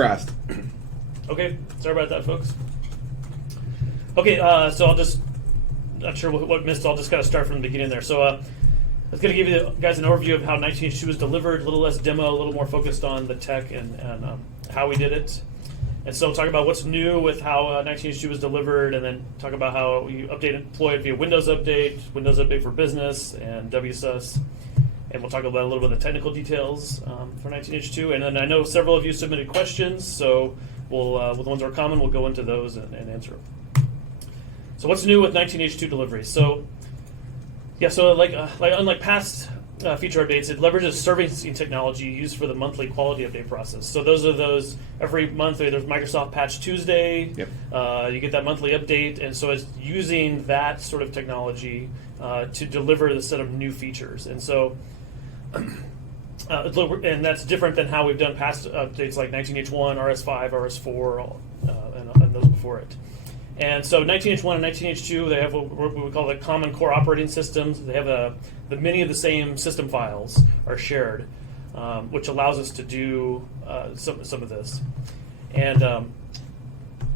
Fast. Okay, sorry about that, folks. Okay, so I'll just, not sure what missed, I'll just kind of start from the beginning there. So I was going to give you guys an overview of how 19H2 was delivered, a little less demo, a little more focused on the tech and how we did it. And so talk about what's new with how 19H2 was delivered, and then talk about how you update and deploy it via Windows Update for Business, and WSUS. And we'll talk about a little bit of the technical details for 19H2. And then I know several of you submitted questions, so we'll, with the ones that are common, we'll go into those and answer them. So what's new with 19H2 delivery? So, yeah, so like unlike past feature updates, it leverages servicing technology used for the monthly quality update process. So those every month, there's Microsoft Patch Tuesday. Yep. You get that monthly update, and so it's using that sort of technology to deliver the set of new features. And so, and that's different than how we've done past updates like 19H1, RS5, RS4, and those before it. And so 19H1 and 19H2, they have what we call the common core operating systems. They have many of the same system files are shared, which allows us to do some of this. And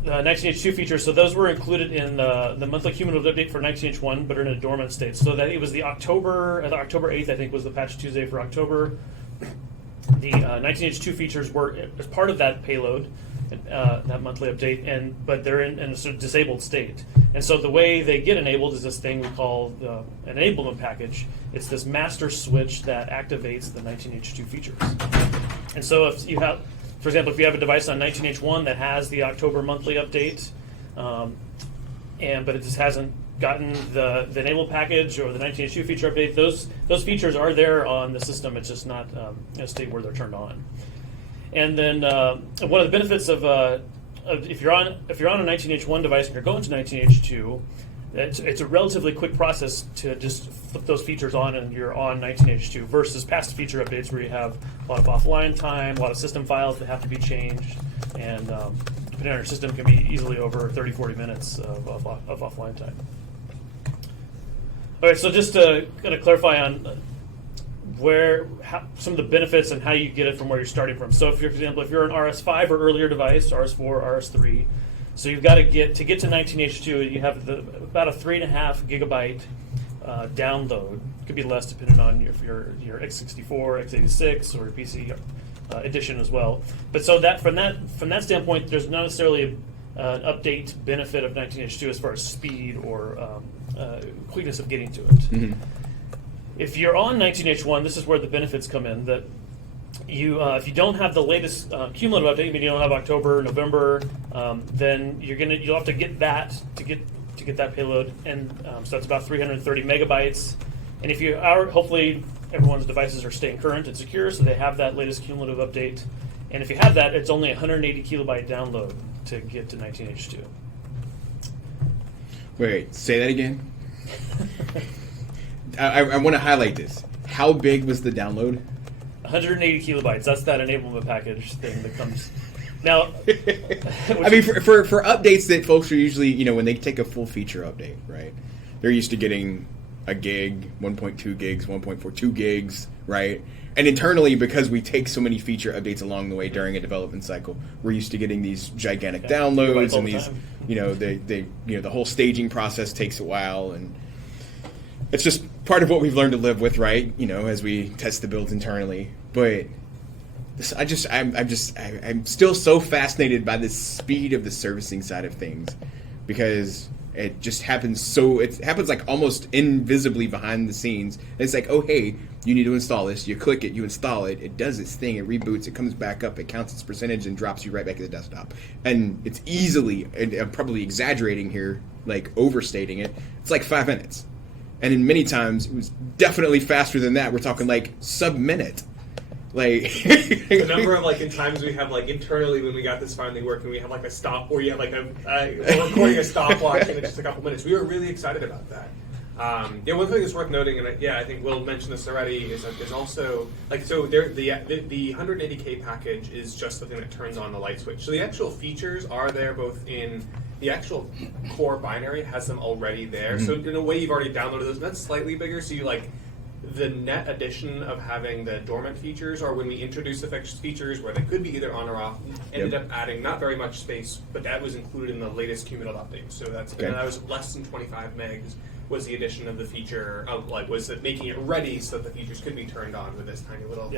the 19H2 features, so those were included in the monthly cumulative update for 19H1, but are in a dormant state. So that it was the October 8th, I think, was the Patch Tuesday for October. The 19H2 features were as part of that payload, that monthly update, but they're in a sort of disabled state. And so the way they get enabled is this thing we call the enablement package. It's this master switch that activates the 19H2 features. And so if you have, for example, if you have a device on 19H1 that has the October monthly update, but it just hasn't gotten the enable package or the 19H2 feature update, those features are there on the system. It's just not in a state where they're turned on. And then one of the benefits of if you're on a 19H1 device and you're going to 19H2, it's a relatively quick process to just flip those features on and you're on 19H2 versus past feature updates where you have a lot of offline time, a lot of system files that have to be changed, and depending on your system can be easily over 30, 40 minutes of offline time. All right, so just to kind of clarify on some of the benefits and how you get it from where you're starting from. So, for example, if you're an RS5 or earlier device, RS4, RS3, so you've got to get to 19H2, you have about a 3.5 gigabyte download. It could be less depending on your x64, x86, or your PC edition as well. But so that from that standpoint, there's not necessarily an update benefit of 19H2 as far as speed or quickness of getting to it. Mm-hmm. If you're on 19H1, this is where the benefits come in. That if you don't have the latest cumulative update, maybe you don't have October, November, then you'll have to get that to get that payload, and so that's about 330 megabytes. And if you are, hopefully everyone's devices are staying current and secure, so they have that latest cumulative update. And if you have that, it's only 180 kilobyte download to get to 19H2. Wait, say that again. I want to highlight this. How big was the download? 180 kilobytes. That's that enablement package thing that comes. Now, I mean, for updates that folks are usually, when they take a full feature update, right? They're used to getting a gig, 1.2 gigs, 1.42 gigs, right? And internally, because we take so many feature updates along the way during a development cycle, we're used to getting these gigantic downloads and these, the whole staging process takes a while, and it's just part of what we've learned to live with, right? As we test the builds internally. But I'm still so fascinated by the speed of the servicing side of things, because it just happens it happens like almost invisibly behind the scenes. It's like, oh, hey, you need to install this. You click it, you install it. It does its thing. It reboots. It comes back up. It counts its percentage and drops you right back to the desktop. And it's easily, and I'm probably exaggerating here, like overstating it, it's like 5 minutes. And in many times, it was definitely faster than that. We're talking like sub-minute. Like the number of in times we have internally when we got this finally working, we have a stop where you have we're recording a stopwatch and it's just a couple minutes. We were really excited about that. One thing that's worth noting, and I think Will mentioned this already, is that there's also the 180K package is just the thing that turns on the light switch. So the actual features are there both in the actual core binary has them already there. Mm-hmm. So in a way, you've already downloaded those. And that's slightly bigger, so you the net addition of having the dormant features, or when we introduced the fixed features where they could be either on or off, ended up adding not very much space, but that was included in the latest cumulative update. So that was less than 25 megs was the addition of the feature of was it making it ready so that the features could be turned on with this tiny little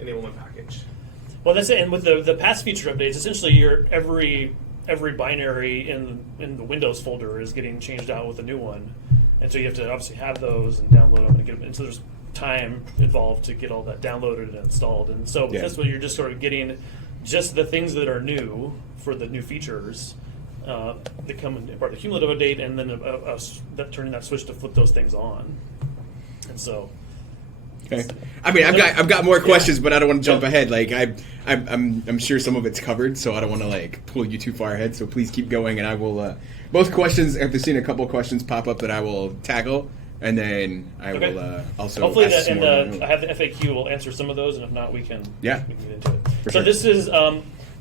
enablement package. Well, that's it. And with the past feature updates, essentially your every binary in the Windows folder is getting changed out with a new one. And so you have to obviously have those and download them and get them. And so there's time involved to get all that downloaded and installed. And so that's what you're just sort of getting just the things that are new for the new features that come in part of the cumulative update, and then turning that switch to flip those things on. And so. Okay. I mean, I've got more questions, but I don't want to jump ahead. Like I'm sure some of it's covered, so I don't want to like pull you too far ahead. So please keep going, and I will. Both questions. After seeing a couple questions pop up that I will tackle, and then I will also. Hopefully, ask some more. I have the FAQ will answer some of those, and if not, we can get into it. For so sure. this is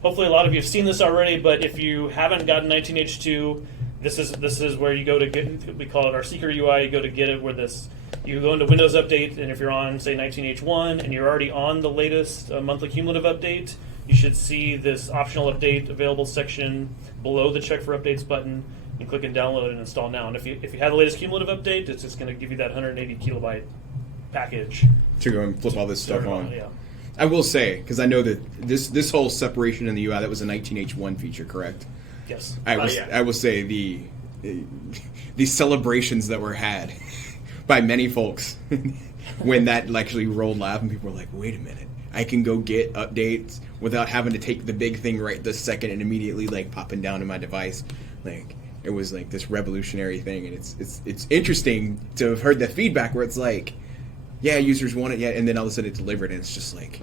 hopefully a lot of you have seen this already, but if you haven't gotten 19H2, this is where you go to get. We call it our secret UI. You go to get it where this. You go into Windows Update, and if you're on, say, 19H1, and you're already on the latest monthly cumulative update, you should see this optional update available section below the check for updates button. You click and download and install now. And if you have the latest cumulative update, it's just going to give you that 180 kilobyte package to go and flip all this stuff on. Yeah. I will say, because I know that this whole separation in the UI, that was a 19H1 feature, correct? Yes. I will say the celebrations that were had by many folks when that actually rolled live, and people were like, wait a minute, I can go get updates without having to take the big thing right this second and immediately like popping down to my device. Like, it was like this revolutionary thing, and it's interesting to have heard the feedback where it's like, yeah, users want it, and then all of a sudden it delivered, and it's just like,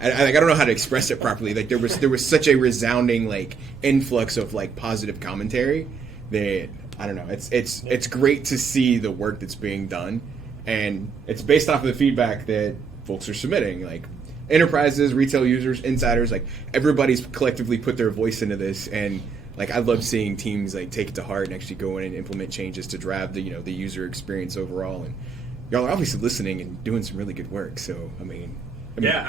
I don't know how to express it properly. Like there was such a resounding like influx of like positive commentary that I don't know. It's great to see the work that's being done, and it's based off of the feedback that folks are submitting, like enterprises, retail users, insiders, like everybody's collectively put their voice into this, and like I love seeing teams like take it to heart and actually go in and implement changes to drive the the user experience overall. And y'all are obviously listening and doing some really good work. So I mean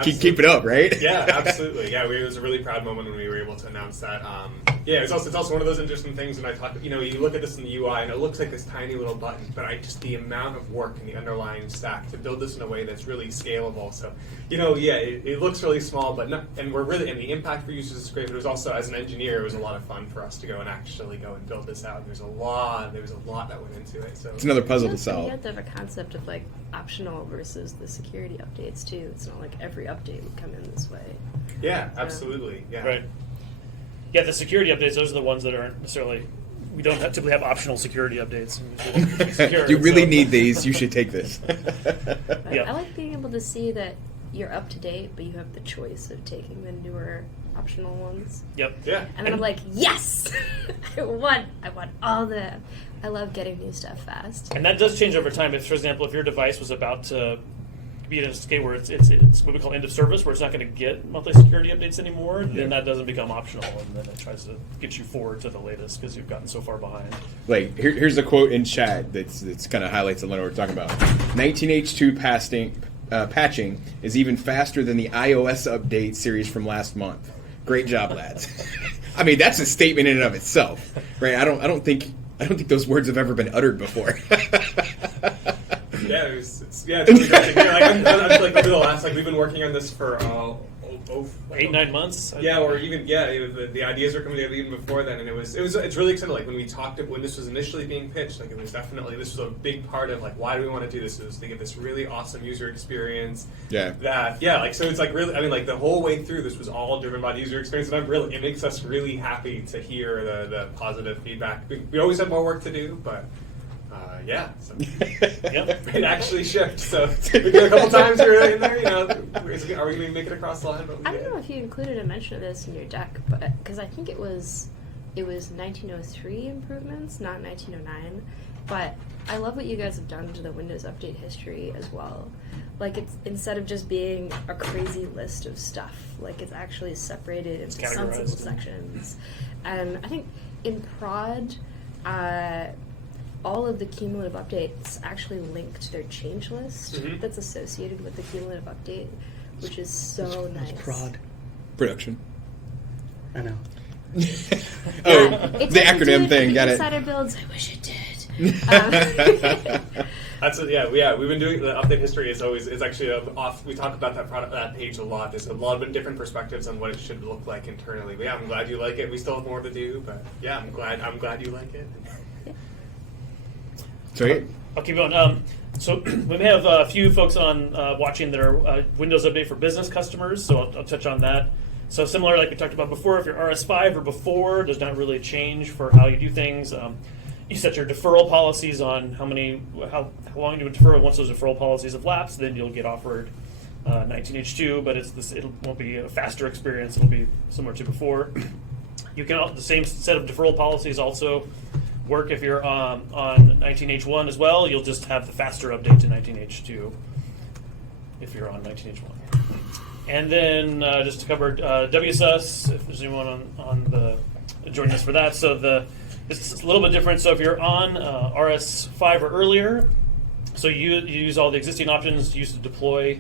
keep it up, right? Yeah, absolutely. Yeah, it was a really proud moment when we were able to announce that. It's also one of those interesting things when I talk. You look at this in the UI and it looks like this tiny little button, but the amount of work in the underlying stack to build this in a way that's really scalable. So, it looks really small, but and the impact for users is great. But it was also, as an engineer, it was a lot of fun for us to go and build this out. And there was a lot that went into it. So it's another puzzle to solve. You have to have a concept of like optional versus the security updates too. It's not like every update would come in this way. Yeah, absolutely. Yeah. Right. Yeah, the security updates, those are the ones that aren't necessarily, we don't typically have optional security updates. You really need these, you should take this. I like being able to see that you're up to date, but you have the choice of taking the newer optional ones. Yep. Yeah. And then I'm like, yes! I want all the, I love getting new stuff fast. And that does change over time. If, for example, if your device was about to be in a state where it's what we call end of service, where it's not going to get monthly security updates anymore, then that doesn't become optional, and then it tries to get you forward to the latest because you've gotten so far behind. Like here's a quote in chat that's kind of highlights a lot of what we're talking about. 19H2 patching is even faster than the iOS update series from last month. Great job, lads. I mean, that's a statement in and of itself, right? I don't think those words have ever been uttered before. It's really great to hear. I'm like over the last we've been working on this for 8-9 months. Yeah, or even the ideas were coming together even before then, and it's really exciting. Like when we talked when this was initially being pitched, like it was definitely this was a big part of like why do we want to do this? It was to give this really awesome user experience. So it's like really, I mean, like the whole way through this was all driven by the user experience, and it makes us really happy to hear the positive feedback. We always have more work to do, but. It actually shipped. So we did a couple times here in there. Are we going to make it across the line? I don't know if you included a mention of this in your deck, but because I think it was 1903 improvements, not 1909. But I love what you guys have done to the Windows Update history as well. Like it's instead of just being a crazy list of stuff, like it's actually separated into sensible sections. And I think in prod. all of the cumulative updates actually link to their change list that's associated with the cumulative update, which is so nice. Prod. Production. I know. Oh, It the doesn't do acronym it thing. for Got the it. insider builds. I wish it did. That's it. Yeah. We've been doing the update history is actually off. We talk about that page a lot. There's a lot of different perspectives on what it should look like internally. But yeah, I'm glad you like it. We still have more to do, but yeah, I'm glad you like it. Sweet. I'll keep going. So we may have a few folks on watching that are Windows Update for Business customers, so I'll touch on that. So similar, like we talked about before, if you're RS5 or before, there's not really a change for how you do things. You set your deferral policies on how long you would defer. Once those deferral policies have lapsed, then you'll get offered 19H2, but it won't be a faster experience. It'll be similar to before. You can the same set of deferral policies also work if you're on 19H1 as well. You'll just have the faster update to 19H2 if you're on 19H1. And then just to cover WSUS, if there's anyone on the joining us for that. So it's a little bit different. So if you're on RS5 or earlier, so you use all the existing options used to deploy.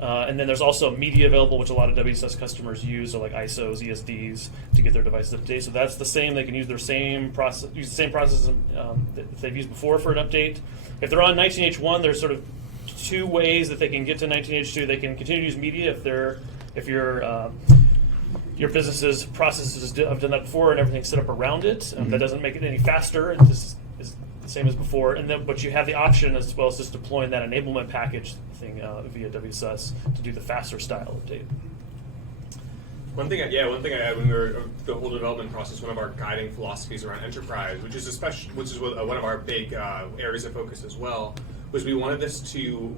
And then there's also media available, which a lot of WSUS customers use, so like ISOs, ESDs, to get their devices up to date. So that's the same. They can use the same process that they've used before for an update. If they're on 19H1, there's sort of two ways that they can get to 19H2. They can continue to use media if your business's processes have done that before and everything's set up around it. That doesn't make it any faster. It just is the same as before. But you have the option as well as just deploying that enablement package thing via WSUS to do the faster style update. One thing I had when we were the whole development process, one of our guiding philosophies around enterprise, which is one of our big areas of focus as well, was we wanted this to,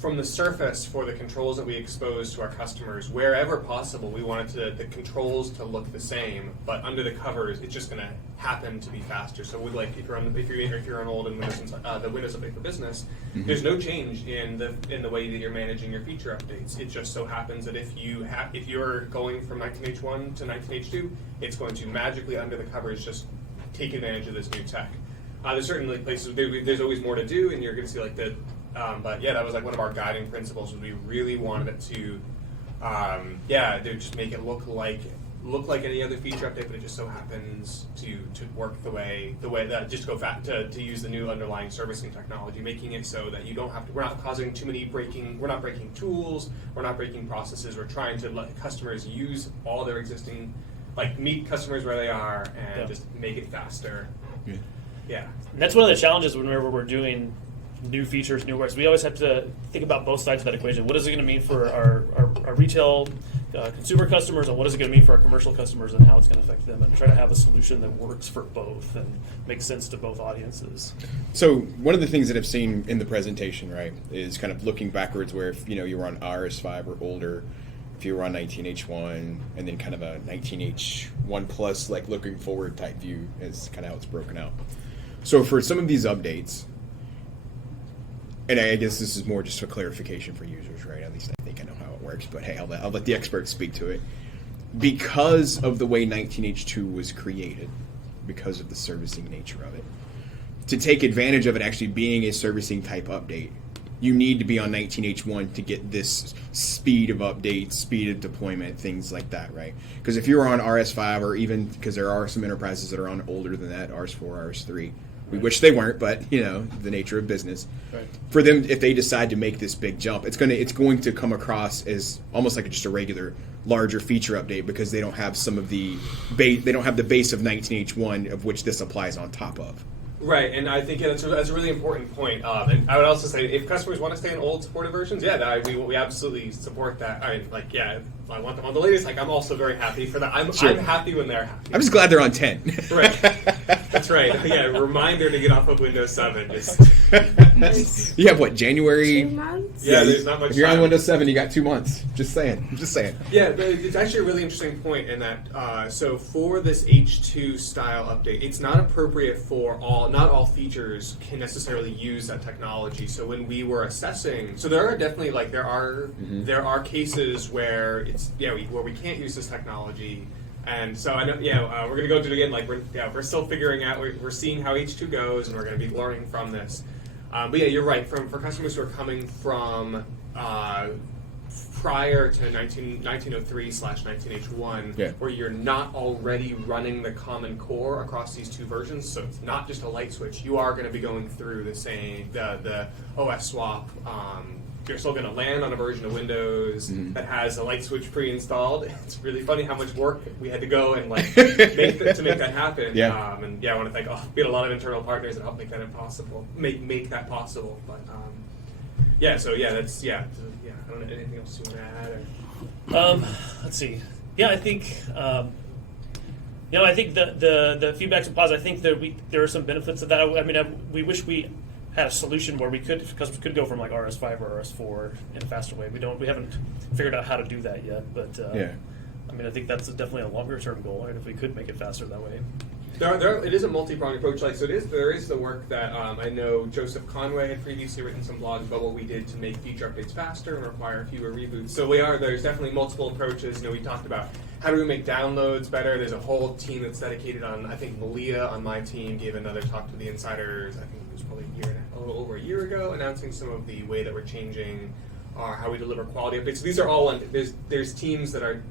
from the surface for the controls that we expose to our customers, wherever possible, we wanted the controls to look the same, but under the covers, it's just going to happen to be faster. So if you're on old and Windows, the Windows Update for Business, there's no change in the way that you're managing your feature updates. It just so happens that if you're going from 19H1 to 19H2, it's going to magically under the covers just take advantage of this new tech. There's certainly places there's always more to do, and you're going to see like the. But yeah, that was like one of our guiding principles. Was we really wanted it to, to just make it look like any other feature update, but it just so happens to work the way that just go to use the new underlying servicing technology, making it so that you don't have to. We're not causing too many We're not breaking tools. We're not breaking processes. We're trying to let customers use all their existing, meet customers where they are and just make it faster. Yeah. And that's one of the challenges whenever we're doing new features, new works. We always have to think about both sides of that equation. What is it going to mean for our retail consumer customers, and what is it going to mean for our commercial customers, and how it's going to affect them, and try to have a solution that works for both and makes sense to both audiences. So one of the things that I've seen in the presentation, right, is kind of looking backwards where if you were on RS5 or older, if you were on 19H1, and then kind of a 19H1 plus, looking forward type view is kind of how it's broken out. So for some of these updates, and I guess this is more just for clarification for users, right? At least I think I know how it works, but hey, I'll let the experts speak to it. Because of the way 19H2 was created, because of the servicing nature of it, to take advantage of it actually being a servicing type update, you need to be on 19H1 to get this speed of updates, speed of deployment, things like that, right? Because if you're on RS5, or even because there are some enterprises that are on older than that, RS4, RS3, we wish they weren't, but the nature of business. Right. For them, if they decide to make this big jump, it's going to come across as almost like just a regular, larger feature update because they don't have some of the they don't have the base of 19H1 of which this applies on top of. Right, and I think that's a really important point. And I would also say, if customers want to stay in old supported versions, we absolutely support that. If I want them on the latest, I'm also very happy for that. I'm happy when they're happy. I'm just glad they're on 10. Right, that's right. Yeah, reminder to get off of Windows 7. Just You have what, January? 2 months? Yeah, there's not much If you're on time. Windows 7, you got 2 months. Just saying. Yeah, but it's actually a really interesting point in that. So for this H2 style update, it's not appropriate for not all features can necessarily use that technology. So when we were assessing, so there are definitely there are cases where it's where we can't use this technology. And so I know, we're gonna go through it again. Like we're still figuring out. We're seeing how H2 goes, and we're gonna be learning from this. But yeah, you're right. For customers who are coming from prior to 1903/19H1, where you're not already running the Common Core across these two versions, so it's not just a light switch. You are going to be going through the OS swap. You're still going to land on a version of Windows that has a light switch pre-installed. It's really funny how much work we had to go and make that happen. Yeah. I want to thank we had a lot of internal partners that helped make that possible. Make that possible. But that's I don't know anything else you want to add. Let's see. Yeah, I think. I think the feedback's positive. I think that there are some benefits of that. I mean, we wish we had a solution where because we could go from like RS5 or RS4 in a faster way. We haven't figured out how to do that yet, but I mean, I think that's definitely a longer term goal, right? If we could make it faster that way. It is a multi-pronged approach. There is the work that I know Joseph Conway had previously written some blogs about what we did to make feature updates faster and require fewer reboots. So there's definitely multiple approaches. We talked about how do we make downloads better. There's a whole team that's dedicated on. I think Malia on my team gave another talk to the insiders. I think it was probably a little over a year ago, announcing some of the way that we're changing how we deliver quality updates. So these are all there's teams that are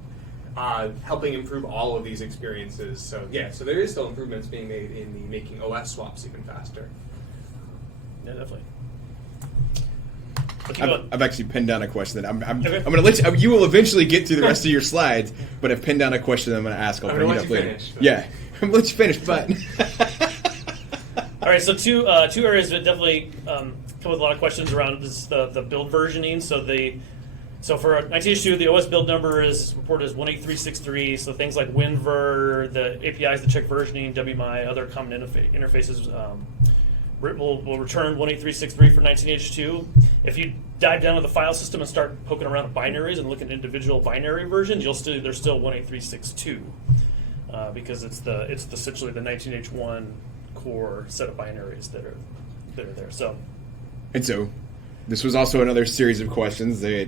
helping improve all of these experiences. So there is still improvements being made in the making OS swaps even faster. Yeah, definitely. I've actually pinned down a question that I'm Okay. going to let you will eventually get through the rest of your slides, but I've pinned down a question that I'm going to ask. I'll bring it up later. Yeah, I'm going to let you finish, but. All right, so two areas that definitely come with a lot of questions around is the build versioning. So for 19H2, the OS build number is reported as 18363. So things like WinVer, the APIs that check versioning, WMI, other common interfaces will return 18363 for 19H2. If you dive down to the file system and start poking around at binaries and look at individual binary versions, there's still 18362 because it's essentially the 19H1 core set of binaries that are there. So this was also another series of questions that.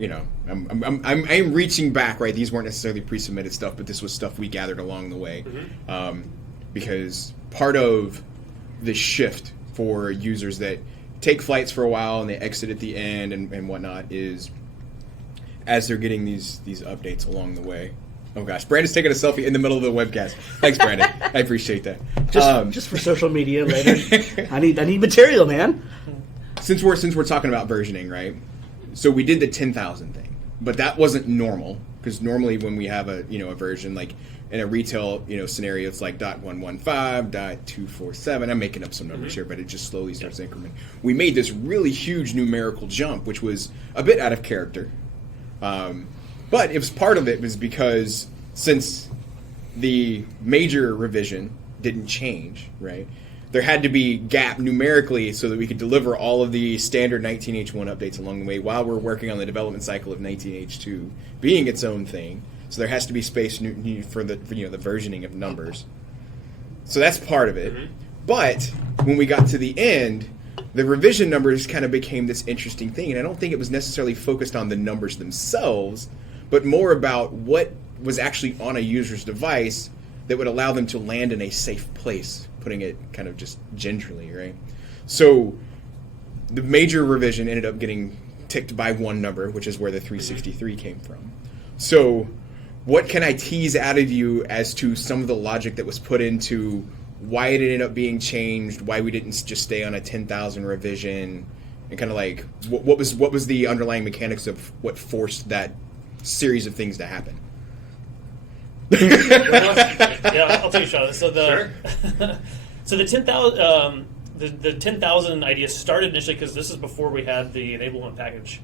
I'm reaching back, right? These weren't necessarily pre-submitted stuff, but this was stuff we gathered along the way, because part of the shift for users that take flights for a while and they exit at the end and whatnot is as they're getting these updates along the way. Oh gosh, Brandon's taking a selfie in the middle of the webcast. Thanks, Brandon. I appreciate that. Just for social media later. I need material, man. Since we're talking about versioning, right? So we did the 10,000 thing, but that wasn't normal because normally when we have a version like in a retail scenario, it's like .115, .247. I'm making up some numbers here, but it just slowly starts incrementing. We made this really huge numerical jump, which was a bit out of character, but it was part of it was because since the major revision didn't change, right? There had to be gap numerically so that we could deliver all of the standard 19H1 updates along the way while we're working on the development cycle of 19H2 being its own thing. So there has to be space for the versioning of numbers. So that's part of it. But when we got to the end, the revision numbers kind of became this interesting thing, and I don't think it was necessarily focused on the numbers themselves, but more about what was actually on a user's device that would allow them to land in a safe place, putting it kind of just gingerly, right? So the major revision ended up getting ticked by one number, which is where the 363 came from. So what can I tease out of you as to some of the logic that was put into why it ended up being changed, why we didn't just stay on a 10,000 revision, and kind of like what was the underlying mechanics of what forced that series of things to happen? Yeah, I'll take a shot at it. So so the 10,000 the 10,000 idea started initially because this is before we had the enablement package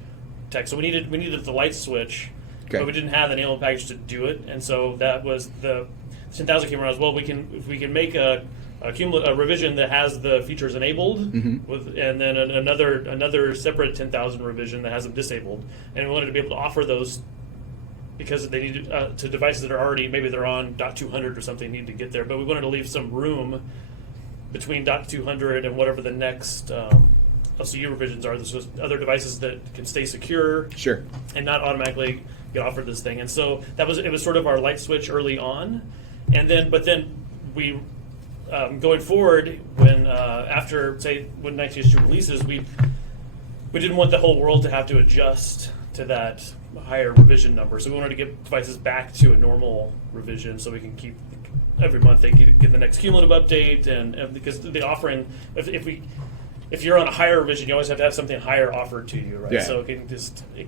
tech. So we needed the light switch, but we didn't have the enablement package to do it, and so that was the 10,000 came around as well. If we can make a revision that has the features enabled, and then another separate 10,000 revision that has them disabled, and we wanted to be able to offer those. Because they need to devices that are already, maybe they're on .200 or something, need to get there. But we wanted to leave some room between .200 and whatever the next LCU revisions are. There's just other devices that can stay secure, Sure, and not automatically get offered this thing. And so it was sort of our light switch early on, and then we going forward when after when 19H2 releases, we didn't want the whole world to have to adjust to that higher revision number. So we wanted to get devices back to a normal revision so we can keep every month they get the next cumulative update, and because the offering, if you're on a higher revision, you always have to have something higher offered to you, right? Yeah. So it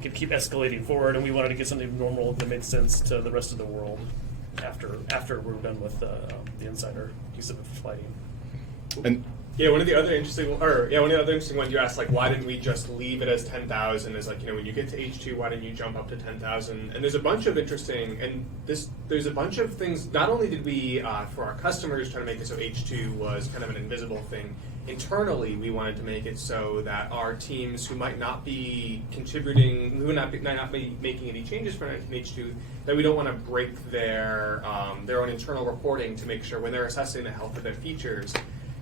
can keep escalating forward, and we wanted to get something normal that made sense to the rest of the world after we're done with the Insider piece of flighting. And one of the other interesting ones you asked, like, why didn't we just leave it as 10,000? Is like, when you get to H2, why didn't you jump up to 10,000? And there's a bunch of there's a bunch of things. Not only did we, for our customers, try to make it so H2 was kind of an invisible thing. Internally, we wanted to make it so that our teams who might not be contributing, who might not be making any changes for H2, that we don't want to break their own internal reporting to make sure when they're assessing the health of their features.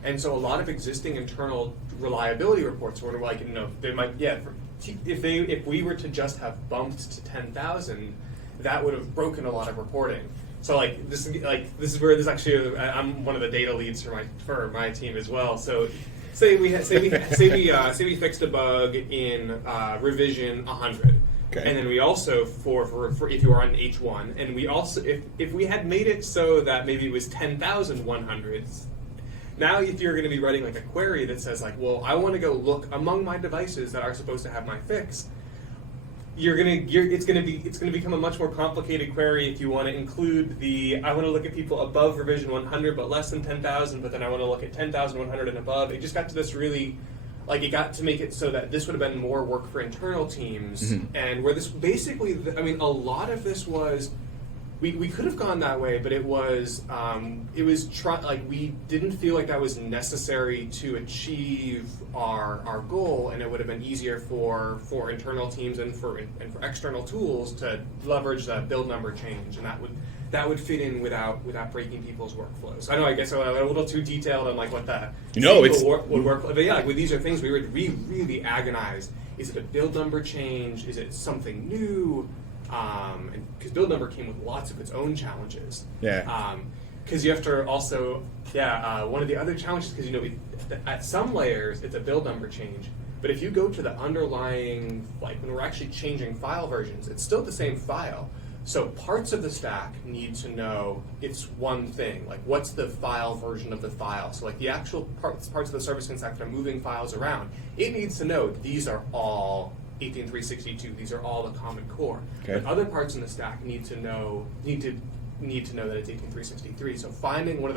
And so a lot of existing internal reliability reports were like, they might, if we were to just have bumped to 10,000, that would have broken a lot of reporting. So this is where this actually, I'm one of the data leads for my team as well. So say we fixed a bug in revision 100. Okay. And then we also for if you are on H1, and we also if we had made it so that maybe it was 10,100. Now, if you're going to be writing like a query that says like, well, I want to go look among my devices that are supposed to have my fix, it's going to become a much more complicated query if you want to include I want to look at people above revision 100 but less than 10,000, but then I want to look at 10,100 and above. It just got to this really, it got to make it so that this would have been more work for internal teams, and where this basically, a lot of this was. We could have gone that way, but we didn't feel like that was necessary to achieve our goal, and it would have been easier for internal teams and for external tools to leverage that build number change, and that would fit in without breaking people's workflows. I guess I'm a little too detailed on like what that would work, but yeah, with these are things we would really agonize. Is it a build number change? Is it something new? Because build number came with lots of its own challenges. Yeah. Because you have to also, one of the other challenges, because at some layers it's a build number change, but if you go to the underlying, like when we're actually changing file versions, it's still the same file. So parts of the stack need to know it's one thing. Like what's the file version of the file? So like the actual parts of the service stack that are moving files around, it needs to know these are all 18362. These are all the common core. Okay. But other parts in the stack need to know that it's 18363. So finding one of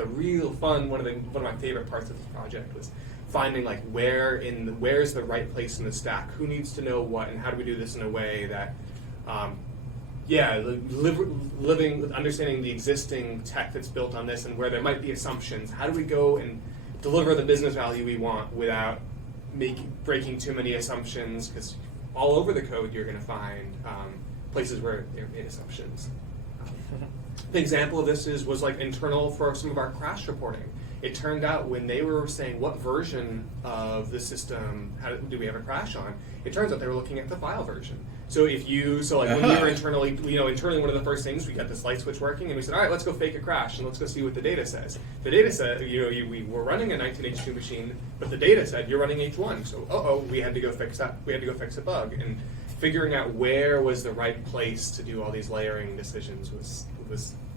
my favorite parts of this project was finding like where's the right place in the stack, who needs to know what, and how do we do this in a way that understanding the existing tech that's built on this and where there might be assumptions. How do we go and deliver the business value we want without breaking too many assumptions? Because all over the code, you're going to find places where they're made assumptions. The example of this was like internal for some of our crash reporting. It turned out when they were saying what version of the system do we have a crash on, it turns out they were looking at the file version. So when we were internally one of the first things, we got this light switch working, and we said, all right, let's go fake a crash and let's go see what the data says. The data said, we were running a 19H2 machine, but the data said you're running H1. So we had to go fix that. We had to go fix a bug, and figuring out where was the right place to do all these layering decisions was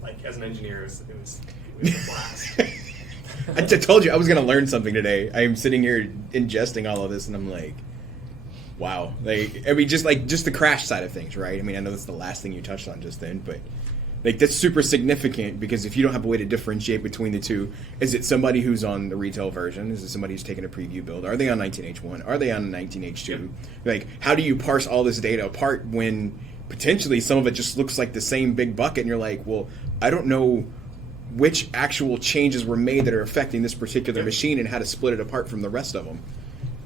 like, as an engineer, it was a blast. I told you I was going to learn something today. I am sitting here ingesting all of this, and I'm like, wow. Just the crash side of things, right? I know that's the last thing you touched on just then, but that's super significant, because if you don't have a way to differentiate between the two, is it somebody who's on the retail version? Is it somebody who's taking a preview build? Are they on 19H1? Are they on 19H2? Yep. How do you parse all this data apart when potentially some of it just looks like the same big bucket, and you're like, well, I don't know which actual changes were made that are affecting this particular machine and how to split it apart from the rest of them.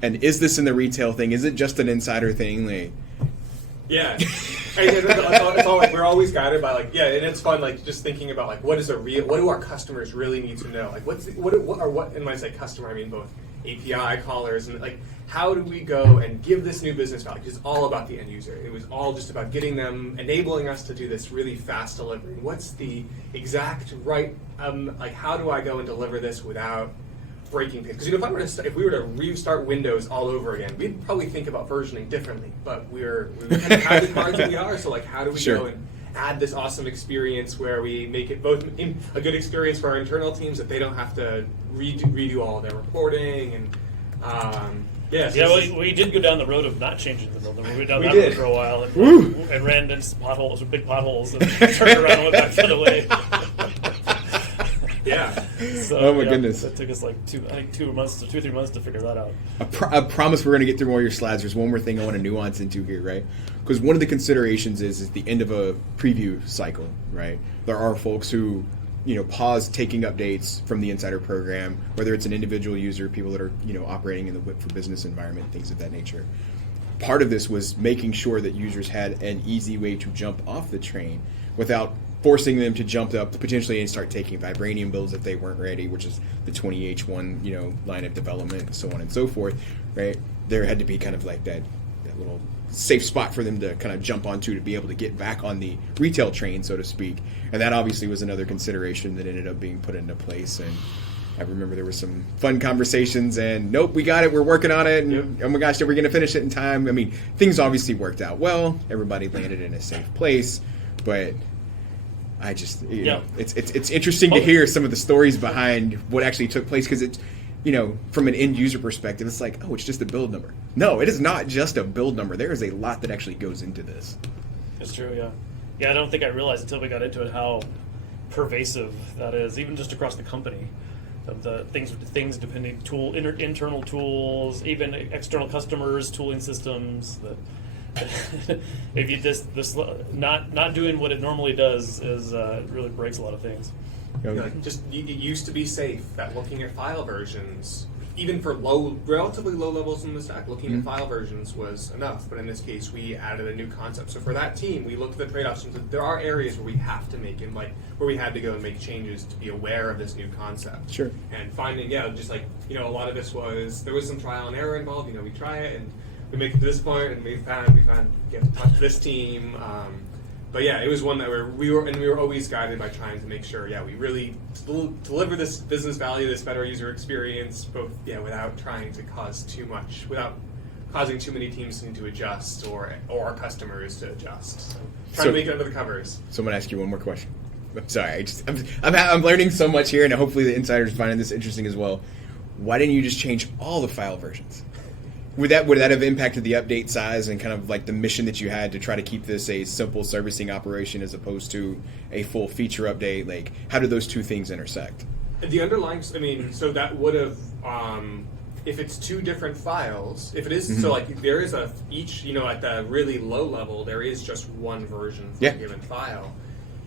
And is this in the retail thing? Is it just an insider thing? Yeah. It's all like we're always guided by and it's fun just thinking about what do our customers really need to know? And when I say customer, I mean both API callers, and like, how do we go and give this new business value? Because it's all about the end user. It was all just about getting them, enabling us to do this really fast delivery. What's the exact right, like, how do I go and deliver this without breaking things? Because if we were to restart Windows all over again, we'd probably think about versioning differently. But we kind of have the cards that we are. So like, how do we go and add this awesome experience where we make it both a good experience for our internal teams, that they don't have to redo all of their reporting and. We did go down the road of not changing the building. We went down We that did. road for a while and ran into potholes, big potholes, and turned around and went back the other way. Yeah. So, Oh my goodness. It took us like 2 or 3 months to figure that out. I promise we're going to get through all your slides. There's one more thing I want to nuance into here, right? Because one of the considerations is the end of a preview cycle, right? There are folks who, pause taking updates from the Insider program, whether it's an individual user, people that are, operating in the Whip for Business environment, things of that nature. Part of this was making sure that users had an easy way to jump off the train without forcing them to jump up potentially and start taking Vibranium builds if they weren't ready, which is the 20H1, line of development and so on and so forth, right? There had to be kind of like that little safe spot for them to kind of jump onto to be able to get back on the retail train, so to speak. And that obviously was another consideration that ended up being put into place. And I remember there were some fun conversations and nope, we got it, we're working on it, and oh my gosh, are we going to finish it in time? I mean, things obviously worked out well. Everybody landed in a safe place, but I just, it's interesting to hear some of the stories behind what actually took place, because it's, from an end user perspective, it's like, oh, it's just a build number. No, it is not just a build number. There is a lot that actually goes into this. It's true, yeah. Yeah, I don't think I realized until we got into it how pervasive that is, even just across the company. Of the things depending internal tools, even external customers, tooling systems. If you just not doing what it normally does is really breaks a lot of things. It used to be safe that looking at file versions, even for relatively low levels in the stack, looking at file versions was enough. But in this case, we added a new concept. So for that team, we looked at the trade-offs. There are areas where we have to make it, like where we had to go and make changes to be aware of this new concept. Sure. And finding, just like, a lot of this there was some trial and error involved. We try it and we make it to this point, and we found get to touch this team. But yeah, it was one that we were always guided by trying to make sure, we really deliver this business value, this better user experience, both without trying to cause too much, without causing too many teams to need to adjust or our customers to adjust. So trying to make it under the covers. So I'm gonna ask you one more question. I'm sorry, I'm learning so much here, and hopefully the insiders finding this interesting as well. Why didn't you just change all the file versions? Would that have impacted the update size and kind of like the mission that you had to try to keep this a simple servicing operation as opposed to a full feature update? Like, how do those two things intersect? The underlying, so that would have, if it's two different files, if it is, so like there is each, at the really low level, there is just one version for a given file.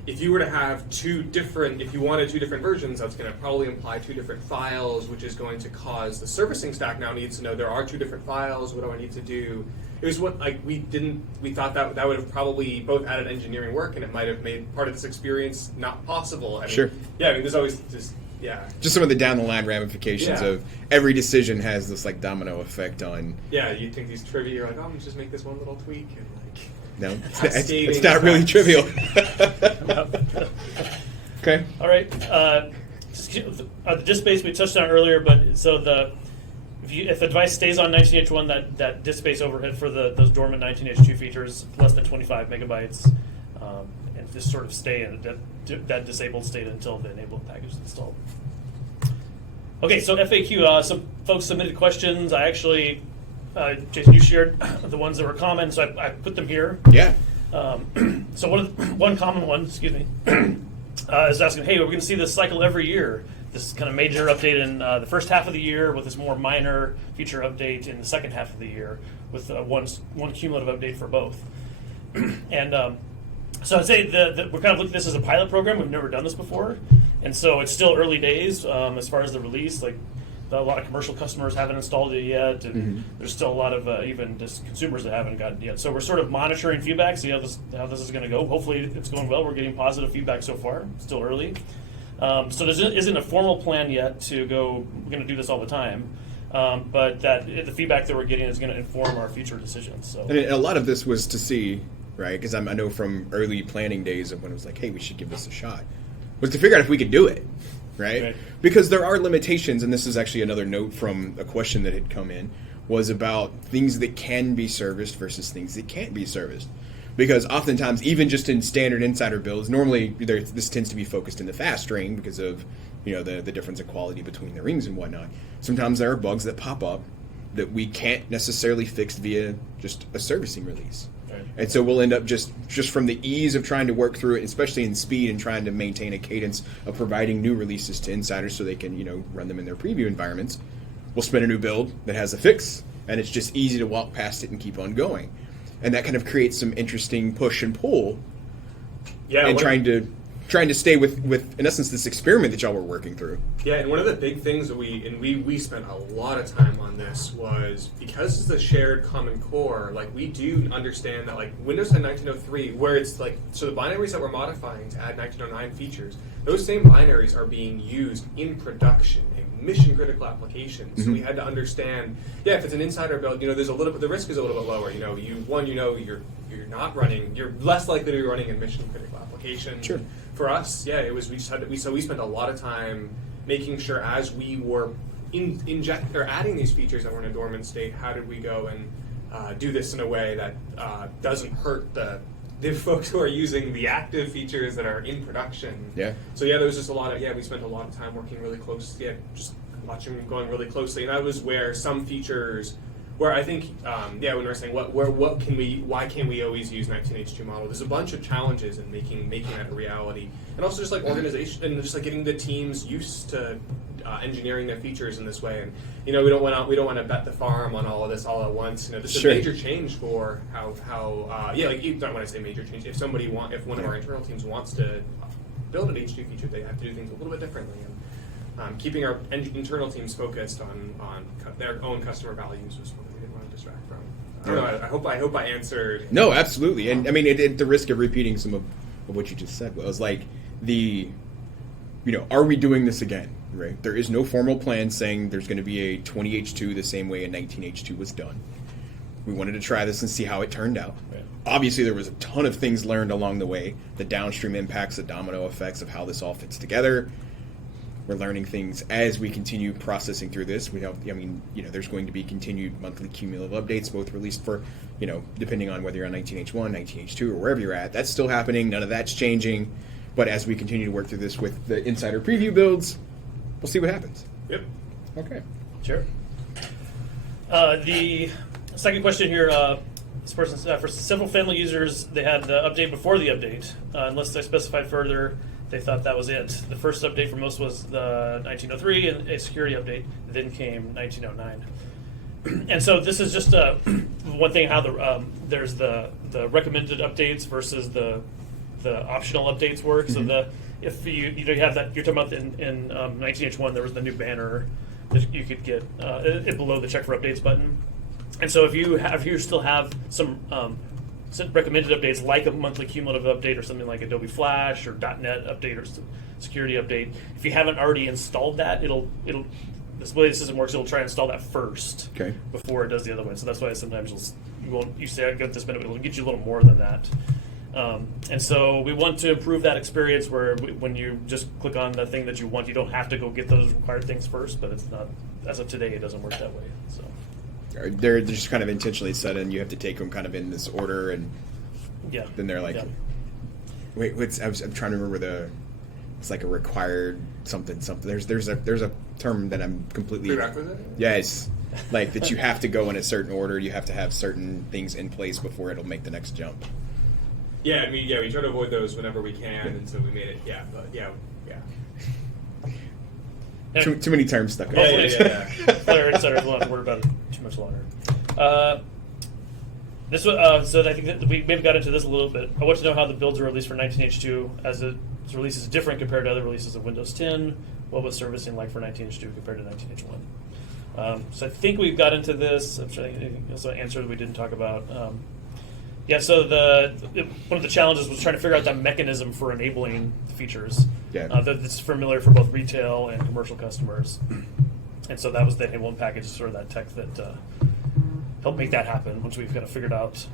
If you were to have if you wanted two different versions, that's going to probably imply two different files, which is going to cause the servicing stack now needs to know there are two different files. What do I need to do? It was we thought that would have probably both added engineering work, and it might have made part of this experience not possible. Sure. There's always just some of the down the line ramifications of every decision has this like domino effect on. Yeah, you think these trivia, you're like, oh, let's just make this one little tweak and like. No, it's not really trivial. Okay. All right. The disk space we touched on earlier, but so if the device stays on 19H1, that disk space overhead for those dormant 19H2 features less than 25 megabytes, and just sort of stay in that disabled state until the enabled package is installed. Okay, so FAQ. Some folks submitted questions. I actually. Jason, you shared the ones that were common, so I put them here. Yeah. So one common one, excuse me, is asking, hey, are we going to see this cycle every year? This kind of major update in the first half of the year with this more minor feature update in the second half of the year with one cumulative update for both. And so I'd say we're kind of looking at this as a pilot program. We've never done this before. And so it's still early days as far as the release. Like, a lot of commercial customers haven't installed it yet, and there's still a lot of even just consumers that haven't gotten it yet. So we're sort of monitoring feedback, see how this is going to go. Hopefully it's going well. We're getting positive feedback so far. Still early. So there isn't a formal plan yet to go, we're going to do this all the time. but that the feedback that we're getting is going to inform our future decisions. So And a lot of this was to see, right? Because I know from early planning days of when it was like, hey, we should give this a shot, was to figure out if we could do it, right? Right. Because there are limitations, and this is actually another note from a question that had come in, was about things that can be serviced versus things that can't be serviced. Because oftentimes, even just in standard insider builds, normally this tends to be focused in the fast ring because of the difference in quality between the rings and whatnot. Sometimes there are bugs that pop up that we can't necessarily fix via just a servicing release. Right. And so we'll end up just from the ease of trying to work through it, especially in speed and trying to maintain a cadence of providing new releases to insiders so they can run them in their preview environments. We'll spin a new build that has a fix, and it's just easy to walk past it and keep on going. And that kind of creates some interesting push and pull and trying to stay with in essence this experiment that y'all were working through. Yeah, and one of the big things that we spent a lot of time on this was because it's a shared common core, like we do understand that like Windows 10 1903, where it's like, so the binaries that we're modifying to add 1909 features, those same binaries are being used in production in mission critical applications. So we had to understand, if it's an insider build, there's a little bit, the risk is a little bit lower. You're not running, you're less likely to be running in mission critical applications. Sure. For us, it was we spent a lot of time making sure as we were adding these features that were in a dormant state, how did we go and do this in a way that doesn't hurt the folks who are using the active features that are in production. Yeah. So there was just a lot of we spent a lot of time working really close, just watching going really closely, and that was where some features. Where I think, when we're saying why can't we always use 19H2 model? There's a bunch of challenges in making that a reality, and also just like organization and just like getting the teams used to engineering their features in this way. And we don't want to bet the farm on all of this all at once. This is a major change for how when I say major change, if one of our internal teams wants to build an H2 feature, they have to do things a little bit differently. Keeping our internal teams focused on their own customer values was something we didn't want to distract from. I don't know. I hope I answered. No, absolutely. And I mean, at the risk of repeating some of what you just said, was like are we doing this again? Right. There is no formal plan saying there's going to be a 20H2 the same way a 19H2 was done. We wanted to try this and see how it turned out. Right. Obviously, there was a ton of things learned along the way, the downstream impacts, the domino effects of how this all fits together. We're learning things as we continue processing through this. There's going to be continued monthly cumulative updates, both released for, depending on whether you're on 19H1, 19H2, or wherever you're at. That's still happening. None of that's changing. But as we continue to work through this with the insider preview builds, we'll see what happens. Yep. Okay. Sure. The second question here, this person, for several family users, they had the update before the update, unless they specified further. They thought that was it. The first update for most was the 1903 and a security update. Then came 1909. And so this is just one thing how there's the recommended updates versus the optional updates work. Mm-hmm. So if you have that, you're talking about in 19H1 there was the new banner that you could get below the check for updates button. And so if you still have some recommended updates like a monthly cumulative update or something like Adobe Flash or .NET update or security update, if you haven't already installed that, this way the system works, it'll try and install that first before it does the other one. So that's why sometimes you say I got this minute, but it'll get you a little more than that. And so we want to improve that experience where when you just click on the thing that you want, you don't have to go get those required things first, but it's not, as of today, it doesn't work that way. So They're just kind of intentionally set in. You have to take them kind of in this order, and then they're like, wait, I'm trying to remember it's like a required something. There's a term that I'm completely. Prerequisite? Yes, like that you have to go in a certain order. You have to have certain things in place before it'll make the next jump. Yeah, we try to avoid those whenever we can, and so we made it. Too many terms stuck. Player insiders will not worry about it too much longer. This was, so I think that we maybe got into this a little bit. I want to know how the builds are released for 19H2 as its release is different compared to other releases of Windows 10. What was servicing like for 19H2 compared to 19H1? So I think we've got into this. I'm sure also answered we didn't talk about. So one of the challenges was trying to figure out that mechanism for enabling the features. That's familiar for both retail and commercial customers. And so that was the enablement package, sort of that tech that helped make that happen. Once we've kind of figured out,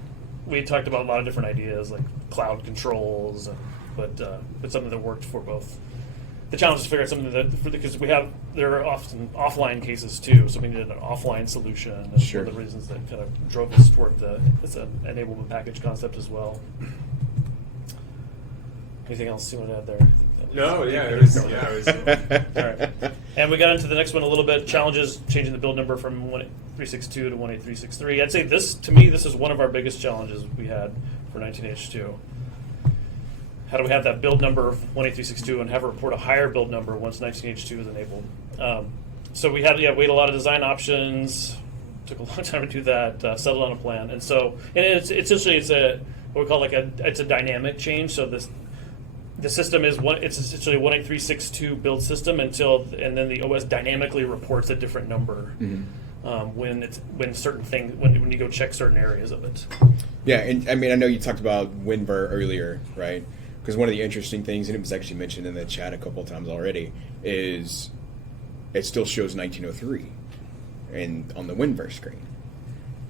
we had talked about a lot of different ideas like cloud controls, but something that worked for both. The challenge is to figure out something that, because there are often offline cases too, so we needed an offline solution. And Sure. one of the reasons that kind of drove us toward it's an enablement package concept as well. Anything else you want to add there? No, yeah, it was. Yeah, it was. All right. And we got into the next one a little bit. Challenges, changing the build number from 18362 to 18363. I'd say this is one of our biggest challenges we had for 19H2. How do we have that build number of 18362 and have it report a higher build number once 19H2 is enabled? So we had we had a lot of design options. Took a long time to do that. Settled on a plan, and it's essentially it's what we call it's a dynamic change. So the system is it's essentially a 18362 build system and then the OS dynamically reports a different number when you go check certain areas of it. Yeah, and I mean, I know you talked about WinVer earlier, right? Because one of the interesting things, and it was actually mentioned in the chat a couple of times already, is it still shows 1903 on the WinVer screen.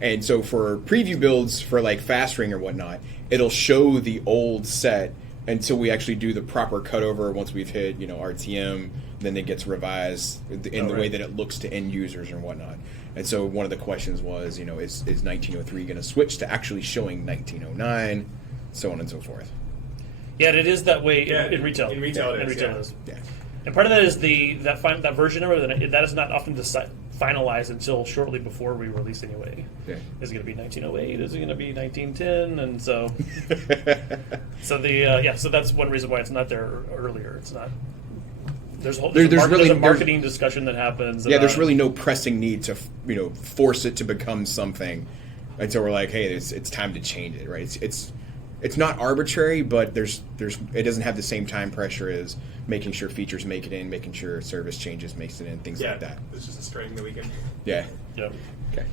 And so for preview builds for like FastRing or whatnot, it'll show the old set until we actually do the proper cutover once we've hit, RTM, then it gets revised in the way that it looks to end users and whatnot. And so one of the questions was, is 1903 going to switch to actually showing 1909, so on and so forth. Yeah, and it is that way Yeah, in retail. in retail it In is, retail yeah. it is. Yeah. And part of that is that version number that is not often finalized until shortly before we release anyway. Yeah. Is it going to be 1908? Is it going to be 1910? And so, so that's one reason why it's not there earlier. It's not. There's a marketing discussion that happens. Yeah, there's really no pressing need to force it to become something until we're like, hey, it's time to change it, right? It's not arbitrary, but it doesn't have the same time pressure as making sure features make it in, making sure service changes makes it in, things like that. It's just a string that we can. Yeah. Yep. Okay.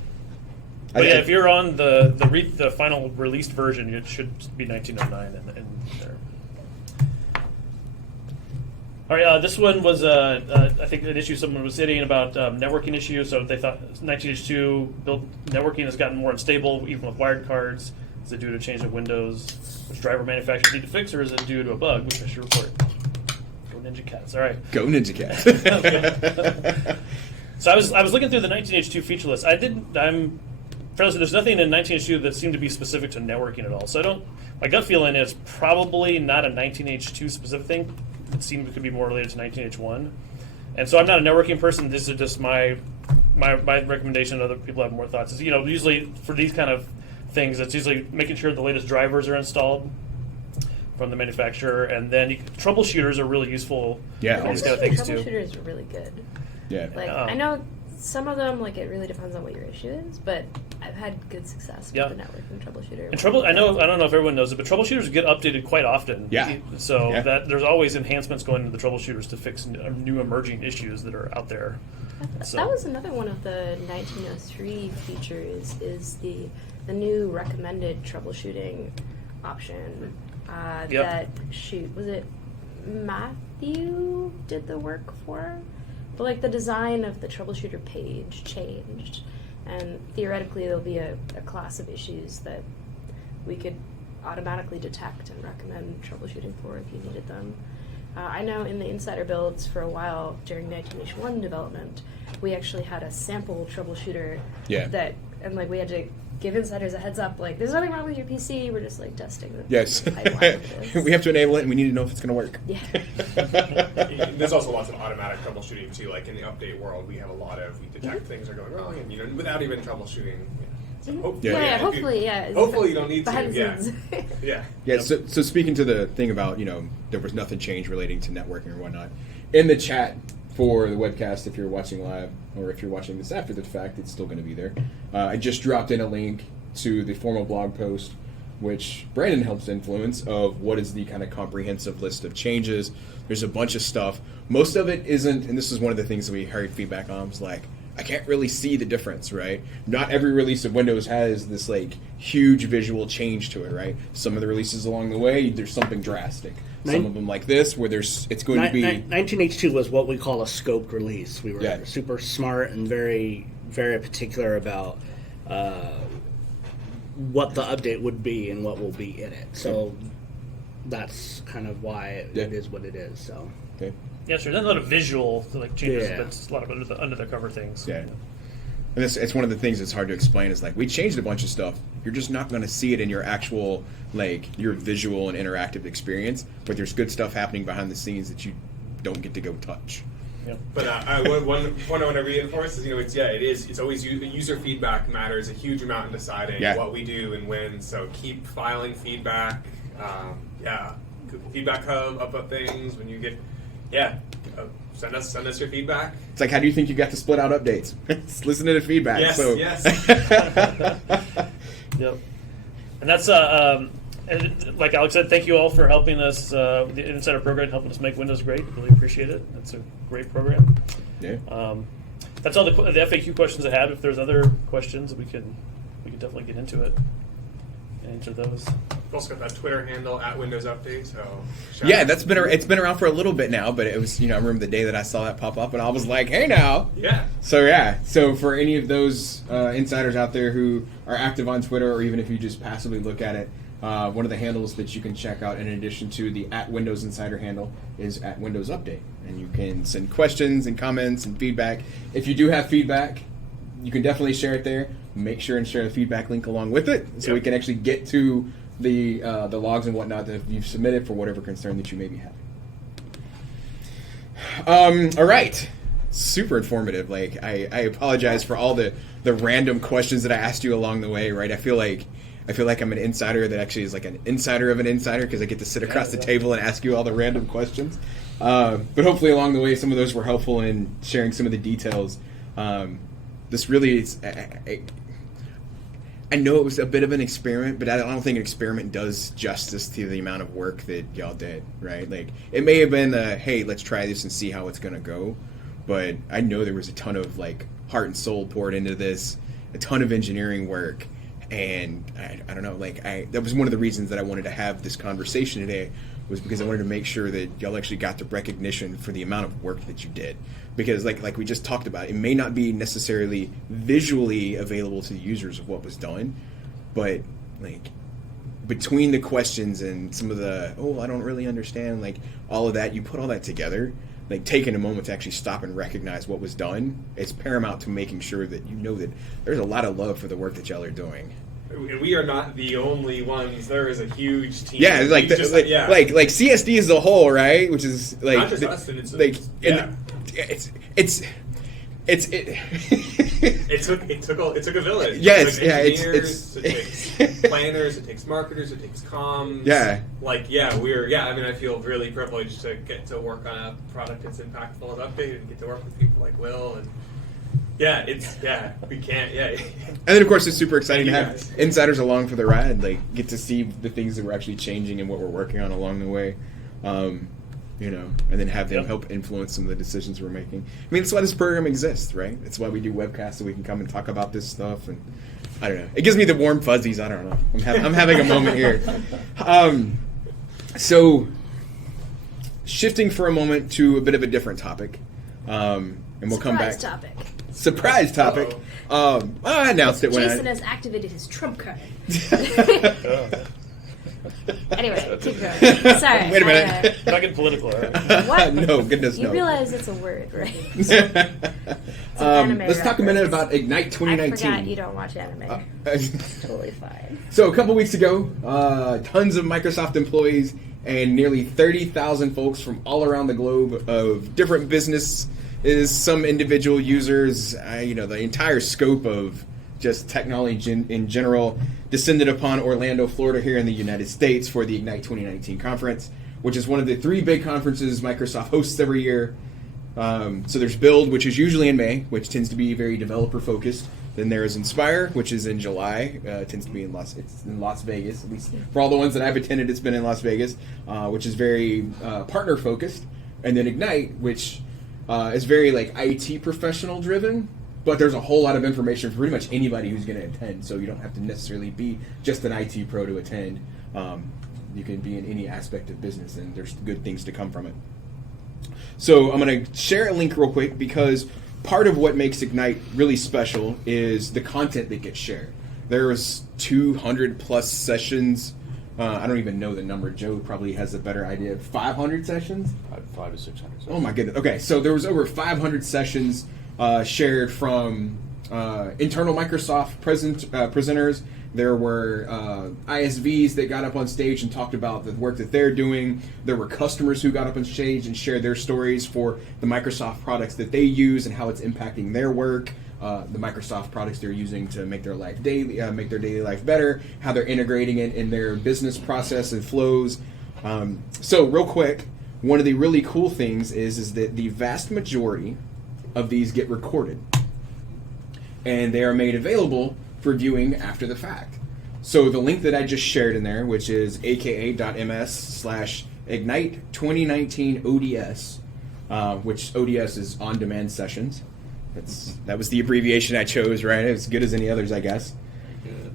But if you're on the final released version, it should be 1909 in there. All right, this one was, I think, an issue someone was hitting about networking issue. So they thought 19H2 build networking has gotten more unstable, even with wired cards. Is it due to change of Windows, which driver manufacturers need to fix, or is it due to a bug, which I should report? Go Ninja Cats. All right. Go Ninja Cats. So I was looking through the 19H2 feature list. I'm fairly there's nothing in 19H2 that seemed to be specific to networking at all. So my gut feeling is probably not a 19H2 specific thing. It seemed it could be more related to 19H1. And so I'm not a networking person. This is just my recommendation. Other people have more thoughts. Is usually for these kind of things, it's usually making sure the latest drivers are installed from the manufacturer, and then troubleshooters are really useful Yeah, for these kind of things too. Troubleshooters are really good. Yeah. Like I know some of them, like it really depends on what your issue is, but I've had good success with the networking troubleshooter. And I don't know if everyone knows it, but troubleshooters get updated quite often. Yeah. So Yeah. that there's always enhancements going into the troubleshooters to fix new emerging issues that are out there. So That was another one of the 1903 features is the new recommended troubleshooting option that was it Matthew did the work for? But like the design of the troubleshooter page changed, and theoretically there'll be a class of issues that we could automatically detect and recommend troubleshooting for if you needed them. I know in the insider builds for a while during 19H1 development, we actually had a sample troubleshooter and we had to give insiders a heads up, like, there's nothing wrong with your PC, we're just, like, testing the Yes. pipeline of this. We have to enable it, and we need to know if it's going to work. Yeah. There's also lots of automatic troubleshooting, too. Like, in the update world, we have a lot of, we detect things are going wrong, and, without even troubleshooting. So hopefully, Hopefully you don't need behind to, the scenes. Yeah. Yeah, so speaking to the thing about, there was nothing changed relating to networking or whatnot, in the chat for the webcast, if you're watching live, or if you're watching this after the fact, it's still going to be there. I just dropped in a link to the formal blog post, which Brandon helps influence, of what is the kind of comprehensive list of changes. There's a bunch of stuff. Most of it isn't, and this is one of the things that we heard feedback on, was like, I can't really see the difference, right? Not every release of Windows has this like huge visual change to it, right? Some of the releases along the way, there's something drastic. Some of them like this, where it's going to be 19H2 was what we call a scoped release. We were Yeah. super smart and very, very particular about what the update would be and what will be in it. So that's kind of why it is what it is. So okay. Yeah, sure. There's a lot of visual like changes, Yeah. but it's a lot of under the cover things. Yeah. And it's one of the things that's hard to explain is like we changed a bunch of stuff. You're just not going to see it in your actual like your visual and interactive experience, but there's good stuff happening behind the scenes that you don't get to go touch. Yeah. But one point I want to reinforce is, it's always user feedback matters a huge amount in deciding Yeah. what we do and when. So keep filing feedback. Google Feedback Hub, upvote things when you get. Send us your feedback. It's like, how do you think you got to split out updates? Just listen to the feedback. Yes, so. yes. Yep. And that's and like Alex said, thank you all for helping us, the Insider program, helping us make Windows great. Really appreciate it. It's a great program. Yeah. That's all the FAQ questions I had. If there's other questions, we can definitely get into it and answer those. We've also got that Twitter handle at Windows Update. So Yeah, it's been around for a little bit now, but it was I remember the day that I saw that pop up and I was like, hey now. Yeah. So for any of those insiders out there who are active on Twitter, or even if you just passively look at it, one of the handles that you can check out in addition to the @Windows Insider handle is @Windows Update, and you can send questions and comments and feedback. If you do have feedback, you can definitely share it there. Make sure and share the feedback link along with it, so we can actually get to the logs and whatnot that you've submitted for whatever concern that you may be having. All right. Super informative. Like I apologize for all the random questions that I asked you along the way, right? I feel like I'm an insider that actually is like an insider of an insider because I get to sit across the table and ask you all the random questions. But hopefully along the way some of those were helpful in sharing some of the details. This really is I know it was a bit of an experiment, but I don't think an experiment does justice to the amount of work that y'all did, right? Like, it may have been hey, let's try this and see how it's going to go, but I know there was a ton of, like, heart and soul poured into this, a ton of engineering work, and I don't know, like, that was one of the reasons that I wanted to have this conversation today, was because I wanted to make sure that y'all actually got the recognition for the amount of work that you did. Because like we just talked about, it may not be necessarily visually available to the users of what was done, but like between the questions and some of the, I don't really understand, like all of that, you put all that together, like taking a moment to actually stop and recognize what was done, it's paramount to making sure that you know that there's a lot of love for the work that y'all are doing. And we are not the only ones. There is a huge team. Yeah, like like CSD as a whole, right? Which is like not just us. And it's like it took a village. Yes, it took engineers, it takes planners, it takes marketers, it takes comms. Yeah. I feel really privileged to get to work on a product that's impactful and updated, and get to work with people like Will and. We can't. And then, of course, it's super exciting to have guys. insiders along for the ride. Like, get to see the things that we're actually changing and what we're working on along the way. And then have them help influence some of the decisions we're making. I mean, that's why this program exists, right? It's why we do webcasts, so we can come and talk about this stuff. And I don't know. It gives me the warm fuzzies. I don't know. I'm having a moment here. So, shifting for a moment to a bit of a different topic. And we'll come back. Surprise topic. I announced it when Jason has activated his trump card. Anyway, keep going. Sorry. Wait a minute. Not getting political, right? What? No, goodness You no. realize it's a word, right? Anime Let's talk a minute reference. about Ignite I 2019. forgot you don't watch anime. Totally fine. So a couple weeks ago, tons of Microsoft employees and nearly 30,000 folks from all around the globe of different businesses, some individual users, the entire scope of just technology in general descended upon Orlando, Florida here in the United States for the Ignite 2019 conference, which is one of the three big conferences Microsoft hosts every year. So there's Build, which is usually in May, which tends to be very developer focused. Then there is Inspire, which is in July. It tends to be in Las Vegas, at least for all the ones that I've attended. It's been in Las Vegas, which is very partner focused. And then Ignite, which is very like IT professional driven. But there's a whole lot of information for pretty much anybody who's going to attend, so you don't have to necessarily be just an IT pro to attend. You can be in any aspect of business, and there's good things to come from it. So I'm going to share a link real quick because part of what makes Ignite really special is the content that gets shared. There's 200 plus sessions. I don't even know the number. Joe probably has a better idea. 500 sessions? 500 to 600. Oh my goodness. Okay, so there was over 500 sessions shared from internal Microsoft presenters. There were ISVs that got up on stage and talked about the work that they're doing. There were customers who got up on stage and shared their stories for the Microsoft products that they use and how it's impacting their work. The Microsoft products they're using to make their life make their daily life better. How they're integrating it in their business process and flows. So real quick, one of the really cool things is that the vast majority of these get recorded, and they are made available for viewing after the fact. So the link that I just shared in there, which is aka.ms/Ignite 2019 ODS, which ODS is on-demand sessions. That was the abbreviation I chose, right? As good as any others, I guess.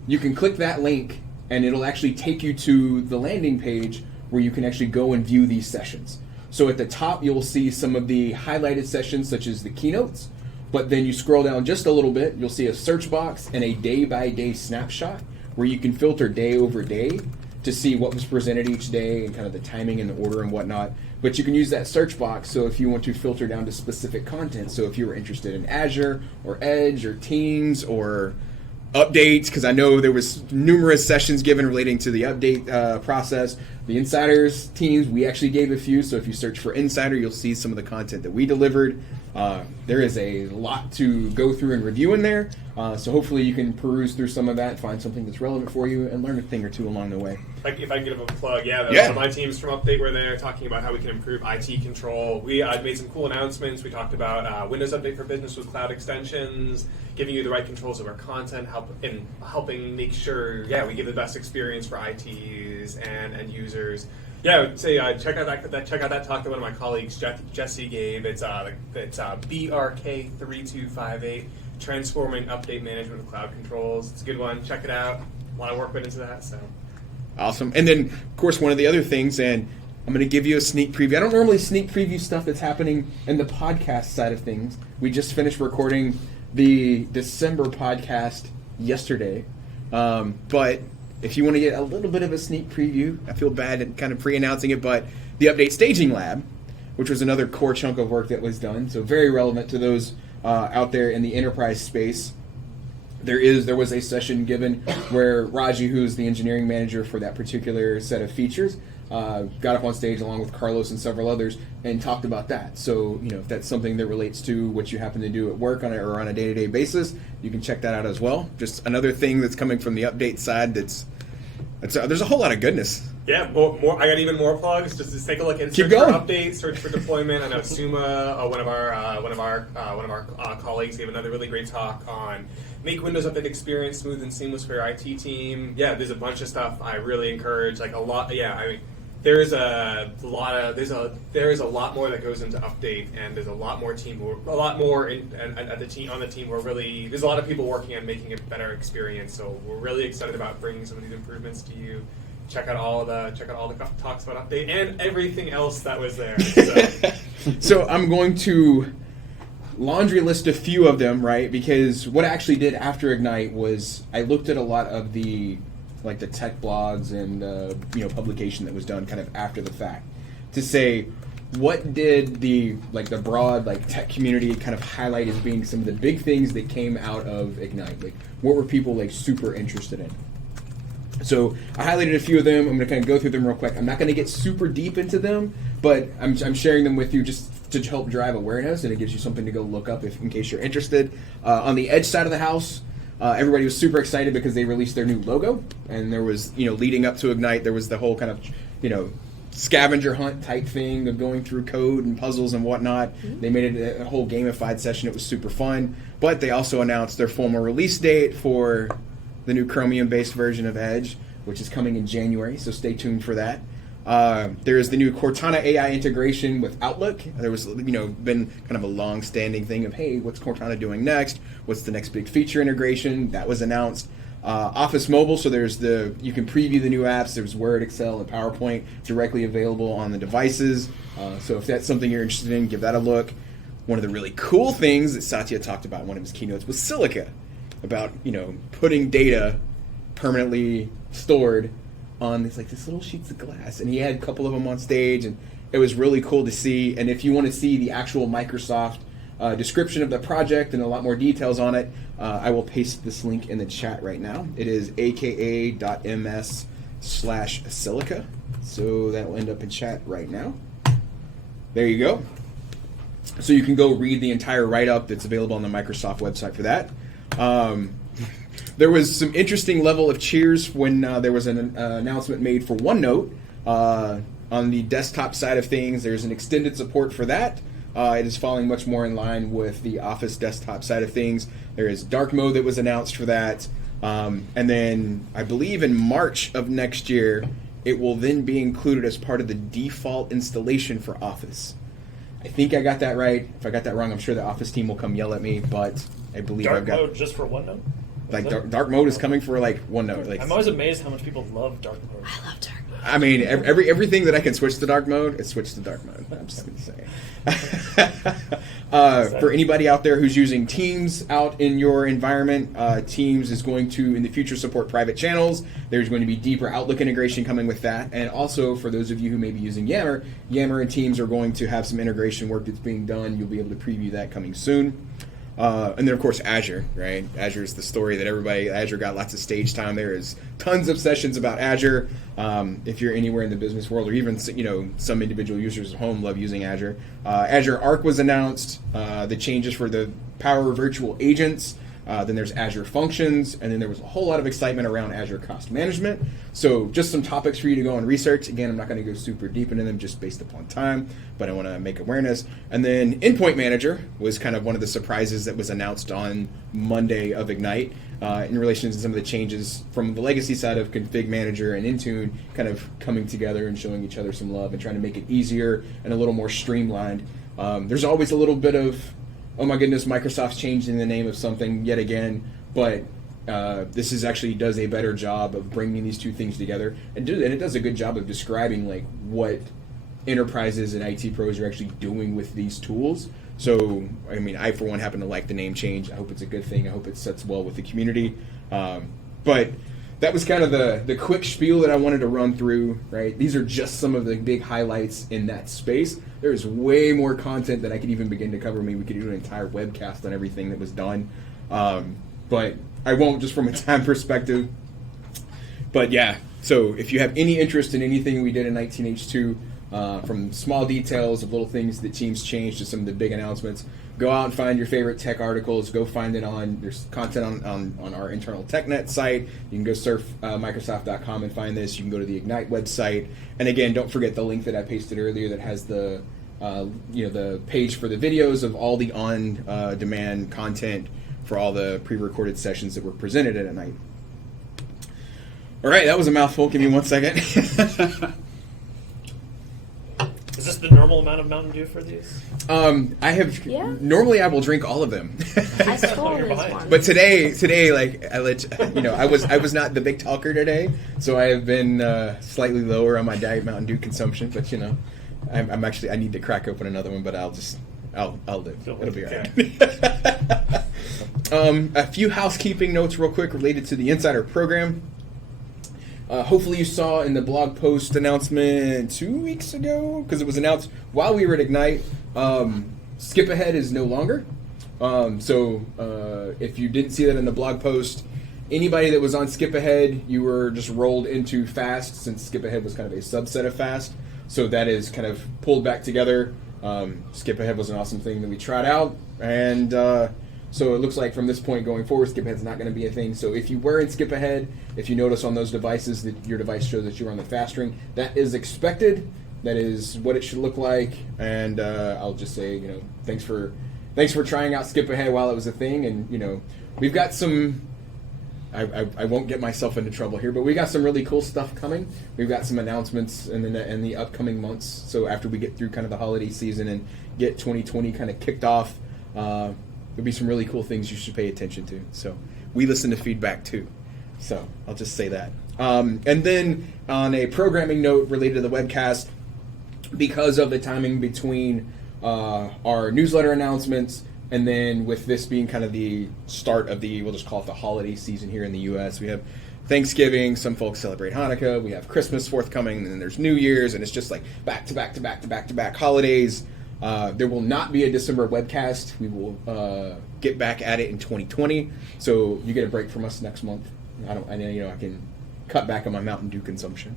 You can click that link, and it'll actually take you to the landing page where you can actually go and view these sessions. So at the top, you'll see some of the highlighted sessions, such as the keynotes. But then you scroll down just a little bit, you'll see a search box and a day-by-day snapshot where you can filter day over day to see what was presented each day and kind of the timing and the order and whatnot. But you can use that search box so if you want to filter down to specific content. So if you were interested in Azure or Edge or Teams or updates, because I know there was numerous sessions given relating to the update process. The Insiders teams, we actually gave a few. So if you search for Insider, you'll see some of the content that we delivered. There is a lot to go through and review in there. So hopefully you can peruse through some of that, find something that's relevant for you, and learn a thing or two along the way. Like if I can give a plug, my teams from Update were there talking about how we can improve IT control. We made some cool announcements. We talked about Windows Update for Business with cloud extensions, giving you the right controls over content, helping make sure, we give the best experience for ITs and end users. Yeah, I would say check out that talk that one of my colleagues, Jesse, gave. It's BRK3258, Transforming Update Management with Cloud Controls. It's a good one. Check it out. A lot of work went into that. So awesome. And then, of course, one of the other things, and I'm going to give you a sneak preview. I don't normally sneak preview stuff that's happening in the podcast side of things. We just finished recording the December podcast yesterday, but if you want to get a little bit of a sneak preview, I feel bad at kind of pre-announcing it, but the Update Staging Lab, which was another core chunk of work that was done, so very relevant to those out there in the enterprise space. There was a session given where Raji, who's the engineering manager for that particular set of features, got up on stage along with Carlos and several others and talked about that. So, if that's something that relates to what you happen to do at work on a day-to-day basis, you can check that out as well. Just another thing that's coming from the update side there's a whole lot of goodness. Yeah, more. I got even more plugs. Just take a look and search for updates, search for deployment. I know Suma, one of our colleagues, gave another really great talk on make Windows Update experience smooth and seamless for your IT team. Yeah, there's a bunch of stuff I really encourage. Like a lot. Yeah, I mean, there is a lot more that goes into Update, and there's a lot more on the team. We're really there's a lot of people working on making it a better experience. So we're really excited about bringing some of these improvements to you. Check out all the talks about Update and everything else that was there. So I'm going to laundry list a few of them, right? Because what I actually did after Ignite was I looked at a lot of the tech blogs and publication that was done kind of after the fact to say what did the broad tech community kind of highlight as being some of the big things that came out of Ignite. Like what were people super interested in? So I highlighted a few of them. I'm going to kind of go through them real quick. I'm not going to get super deep into them, but I'm sharing them with you just to help drive awareness, and it gives you something to go look up in case you're interested. On the Edge side of the house, everybody was super excited because they released their new logo, and there was, leading up to Ignite, there was the whole kind of, scavenger hunt type thing of going through code and puzzles and whatnot. Mm-hmm. They made it a whole gamified session. It was super fun, but they also announced their formal release date for the new Chromium-based version of Edge, which is coming in January, so stay tuned for that. There is the new Cortana AI integration with Outlook. There was, been kind of a long-standing thing of, hey, what's Cortana doing next? What's the next big feature integration? That was announced. Office Mobile, so you can preview the new apps. There's Word, Excel, and PowerPoint directly available on the devices. So if that's something you're interested in, give that a look. One of the really cool things that Satya talked about in one of his keynotes was Silica, about putting data permanently stored on this little sheets of glass, and he had a couple of them on stage, and it was really cool to see. And if you want to see the actual Microsoft description of the project and a lot more details on it, I will paste this link in the chat right now. It is aka.ms/Silica, so that will end up in chat right now. There you go. So you can go read the entire write-up that's available on the Microsoft website for that. There was some interesting level of cheers when there was an announcement made for OneNote. On the desktop side of things, there's an extended support for that. It is falling much more in line with the Office desktop side of things. There is dark mode that was announced for that. And then I believe in March of next year, it will then be included as part of the default installation for Office. I think I got that right. If I got that wrong, I'm sure the Office team will come yell at me, but I believe Dark I've got... mode just for OneNote? Dark mode is coming for OneNote. I'm always amazed how much people love dark mode. I love dark mode. I mean, everything that I can switch to dark mode, it's switched to dark mode. I'm just going to say. For anybody out there who's using Teams out in your environment, Teams is going to, in the future, support private channels. There's going to be deeper Outlook integration coming with that. And also, for those of you who may be using Yammer and Teams are going to have some integration work that's being done. You'll be able to preview that coming soon. And then, of course, Azure, right? Azure is the story that Azure got lots of stage time. There is tons of sessions about Azure. If you're anywhere in the business world, or even some individual users at home love using Azure. Azure Arc was announced. The changes for the Power Virtual Agents. Then there's Azure Functions, and then there was a whole lot of excitement around Azure Cost Management. So just some topics for you to go and research. Again, I'm not going to go super deep into them just based upon time, but I want to make awareness. And then Endpoint Manager was kind of one of the surprises that was announced on Monday of Ignite in relation to some of the changes from the legacy side of Config Manager and Intune kind of coming together and showing each other some love and trying to make it easier and a little more streamlined. There's always a little bit of, oh my goodness, Microsoft's changing the name of something yet again, but this is actually does a better job of bringing these two things together, and it does a good job of describing what enterprises and IT pros are actually doing with these tools. So, I mean, I for one happen to like the name change. I hope it's a good thing. I hope it sets well with the community. But that was kind of the quick spiel that I wanted to run through, right? These are just some of the big highlights in that space. There's way more content that I could even begin to cover. I mean, we could do an entire webcast on everything that was done. But I won't, just from a time perspective. But yeah, so if you have any interest in anything we did in 19H2, from small details of little things that teams changed to some of the big announcements, go out and find your favorite tech articles. Go find it there's content on our internal TechNet site. You can go surf Microsoft.com and find this. You can go to the Ignite website. And again, don't forget the link that I pasted earlier that has the page for the videos of all the on-demand content for all the pre-recorded sessions that were presented at Ignite. All right, that was a mouthful. Give me 1 second. Is this the normal amount of Mountain Dew for these? Yeah. Normally I will drink all of them. I stole You're this behind. one. But today, like I was not the big talker today, so I have been slightly lower on my Diet Mountain Dew consumption. But I'm actually, I need to crack open another one, but I'll do. It'll be all right. A few housekeeping notes real quick related to the Insider program. Hopefully you saw in the blog post announcement 2 weeks ago, because it was announced while we were at Ignite, Skip Ahead is no longer. So if you didn't see that in the blog post, anybody that was on Skip Ahead, you were just rolled into Fast, since Skip Ahead was kind of a subset of Fast. So that is kind of pulled back together. Skip Ahead was an awesome thing that we tried out, and so it looks like from this point going forward, Skip Ahead's not going to be a thing. So if you were in Skip Ahead, if you notice on those devices that your device shows that you're on the fast ring, that is expected. That is what it should look like. And I'll just say, thanks for trying out Skip Ahead while it was a thing. And we've got some. I won't get myself into trouble here, but we got some really cool stuff coming. We've got some announcements in the upcoming months. So after we get through kind of the holiday season and get 2020 kind of kicked off, there'll be some really cool things you should pay attention to. So we listen to feedback too. So I'll just say that. And then on a programming note related to the webcast, because of the timing between our newsletter announcements and then with this being kind of the start of we'll just call it the holiday season here in the U.S., we have Thanksgiving, some folks celebrate Hanukkah, we have Christmas forthcoming, and then there's New Year's, and it's just like back to back to back to back to back holidays. There will not be a December webcast. We will get back at it in 2020, so you get a break from us next month. I know I can cut back on my Mountain Dew consumption.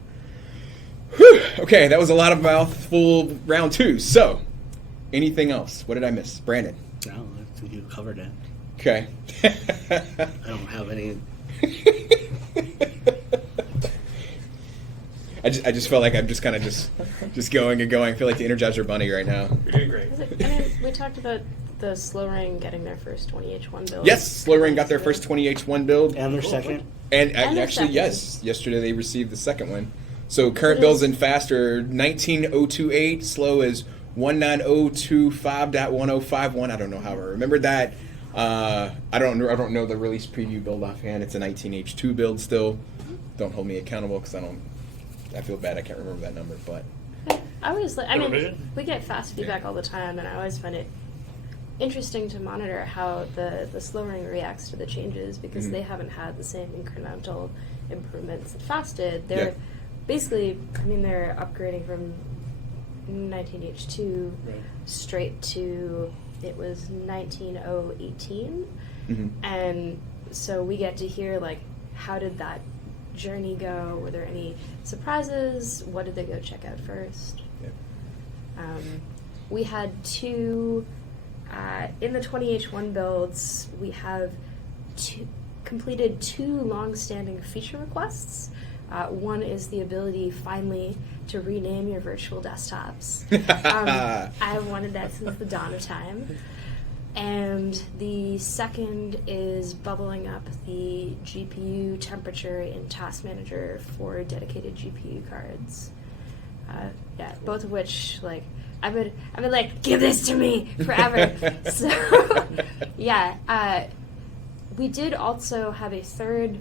Whew. Okay, that was a lot of mouthful round 2. So, anything else? What did I miss? Brandon? No, I think you covered it. Okay. I don't have any. I just felt like I'm just kind of just going and going. I feel like the Energizer Bunny right now. You're doing great. We talked about the Slow Ring getting their first 20H1 build. Yes, Slow Ring got their first 20H1 build. And their second. And their actually, second. yes, yesterday they received the second one. So current builds in fast are 19028. Slow is 19025.1051. I don't know how I remembered that. I don't know the release preview build offhand. It's a 19H2 build still. Don't hold me accountable because I feel bad I can't remember that number. But I always I Little mean, vision? we get fast feedback all the time, and I always find it interesting to monitor how the Slow Ring reacts to the changes because they haven't had the same incremental improvements that fast did. They're basically, they're upgrading from 19H2 straight to it was 19018, and so we get to hear like how did that journey go? Were there any surprises? What did they go check out first? We had 2 in the 20H1 builds. We have completed 2 long-standing feature requests. One is the ability finally to rename your virtual desktops. I've wanted that since the dawn of time. And the second is bubbling up the GPU temperature in Task Manager for dedicated GPU cards. Both of which, like, I've been like, give this to me forever. So, we did also have a third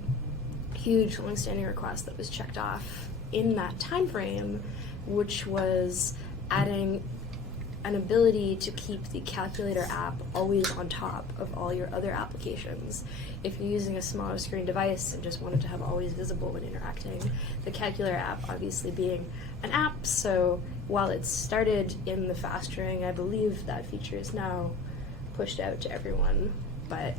huge long-standing request that was checked off in that time frame, which was adding an ability to keep the calculator app always on top of all your other applications. If you're using a smaller screen device and just wanted to have always visible when interacting, the calculator app obviously being an app, so while it started in the fast ring, I believe that feature is now pushed out to everyone, but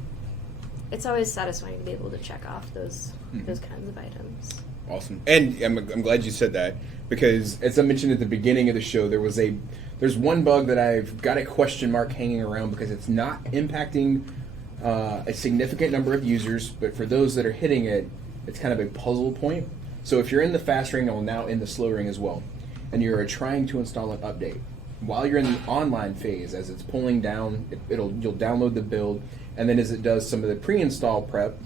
it's always satisfying to be able to check off those kinds of items. Awesome. And I'm glad you said that because, as I mentioned at the beginning of the show, there's one bug that I've got a question mark hanging around because it's not impacting a significant number of users, but for those that are hitting it, it's kind of a puzzle point. So if you're in the fast ring or now in the slow ring as well, and you're trying to install an update, while you're in the online phase, as it's pulling down, you'll download the build, and then as it does some of the pre-install prep,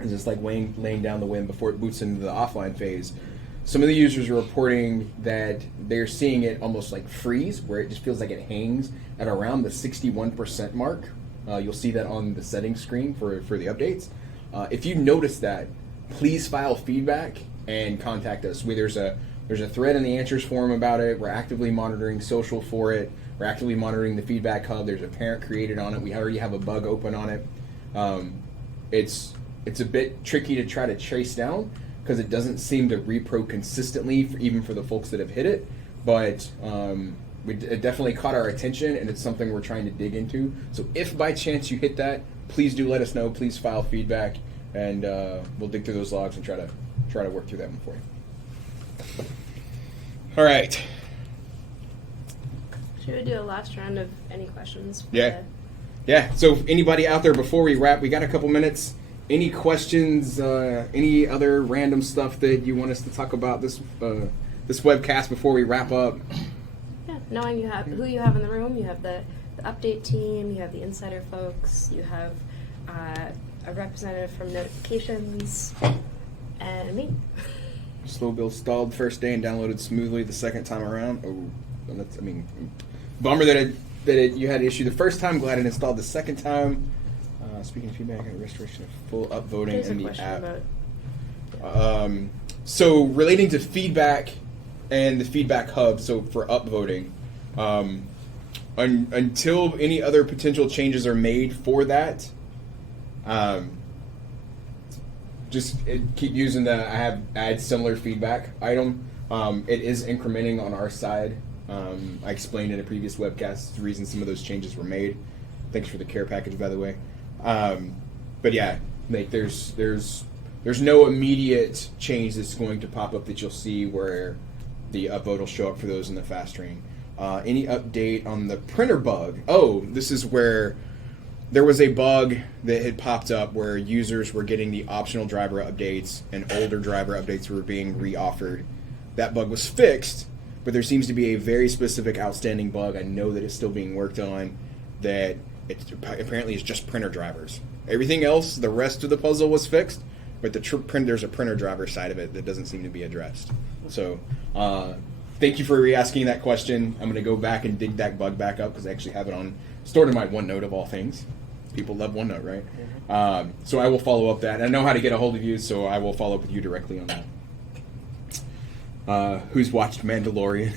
as it's like laying down the wind before it boots into the offline phase, some of the users are reporting that they're seeing it almost like freeze, where it just feels like it hangs at around the 61% mark. You'll see that on the settings screen for the updates. If you notice that, please file feedback and contact us. There's a thread in the answers forum about it. We're actively monitoring social for it. We're actively monitoring the feedback hub. There's a parent created on it. We already have a bug open on it. It's a bit tricky to try to trace down because it doesn't seem to repro consistently, even for the folks that have hit it. But it definitely caught our attention, and it's something we're trying to dig into. So if by chance you hit that, please do let us know. Please file feedback, and we'll dig through those logs and try to work through that one for you. All right. Should we do a last round of any questions? Yeah. Yeah. So anybody out there, before we wrap, we got a couple minutes. Any questions? Any other random stuff that you want us to talk about this webcast before we wrap up? Yeah, knowing who you have in the room, you have the update team, you have the insider folks, you have a representative from notifications, and me. Slow build stalled first day and downloaded smoothly the second time around. Oh, bummer that you had an issue the first time. Glad it installed the second time. Speaking of feedback and restoration of full upvoting There's in a the question app. about So relating to feedback and the feedback hub, so for upvoting, until any other potential changes are made for that, keep using the add similar feedback item. It is incrementing on our side. I explained in a previous webcast the reason some of those changes were made. Thanks for the care package, by the way. But yeah, like there's no immediate change that's going to pop up that you'll see where the upvote will show up for those in the fast train. Any update on the printer bug? Oh, this is where there was a bug that had popped up where users were getting the optional driver updates and older driver updates were being re-offered. That bug was fixed, but there seems to be a very specific outstanding bug. I know that it's still being worked on, that it apparently is just printer drivers. Everything else, the rest of the puzzle was fixed, but there's a printer driver side of it that doesn't seem to be addressed. So thank you for re-asking that question. I'm going to go back and dig that bug back up because I actually have it stored in my OneNote of all things. People love OneNote, right? Mm-hmm. So I will follow up that. I know how to get a hold of you, so I will follow up with you directly on that. Who's watched Mandalorian?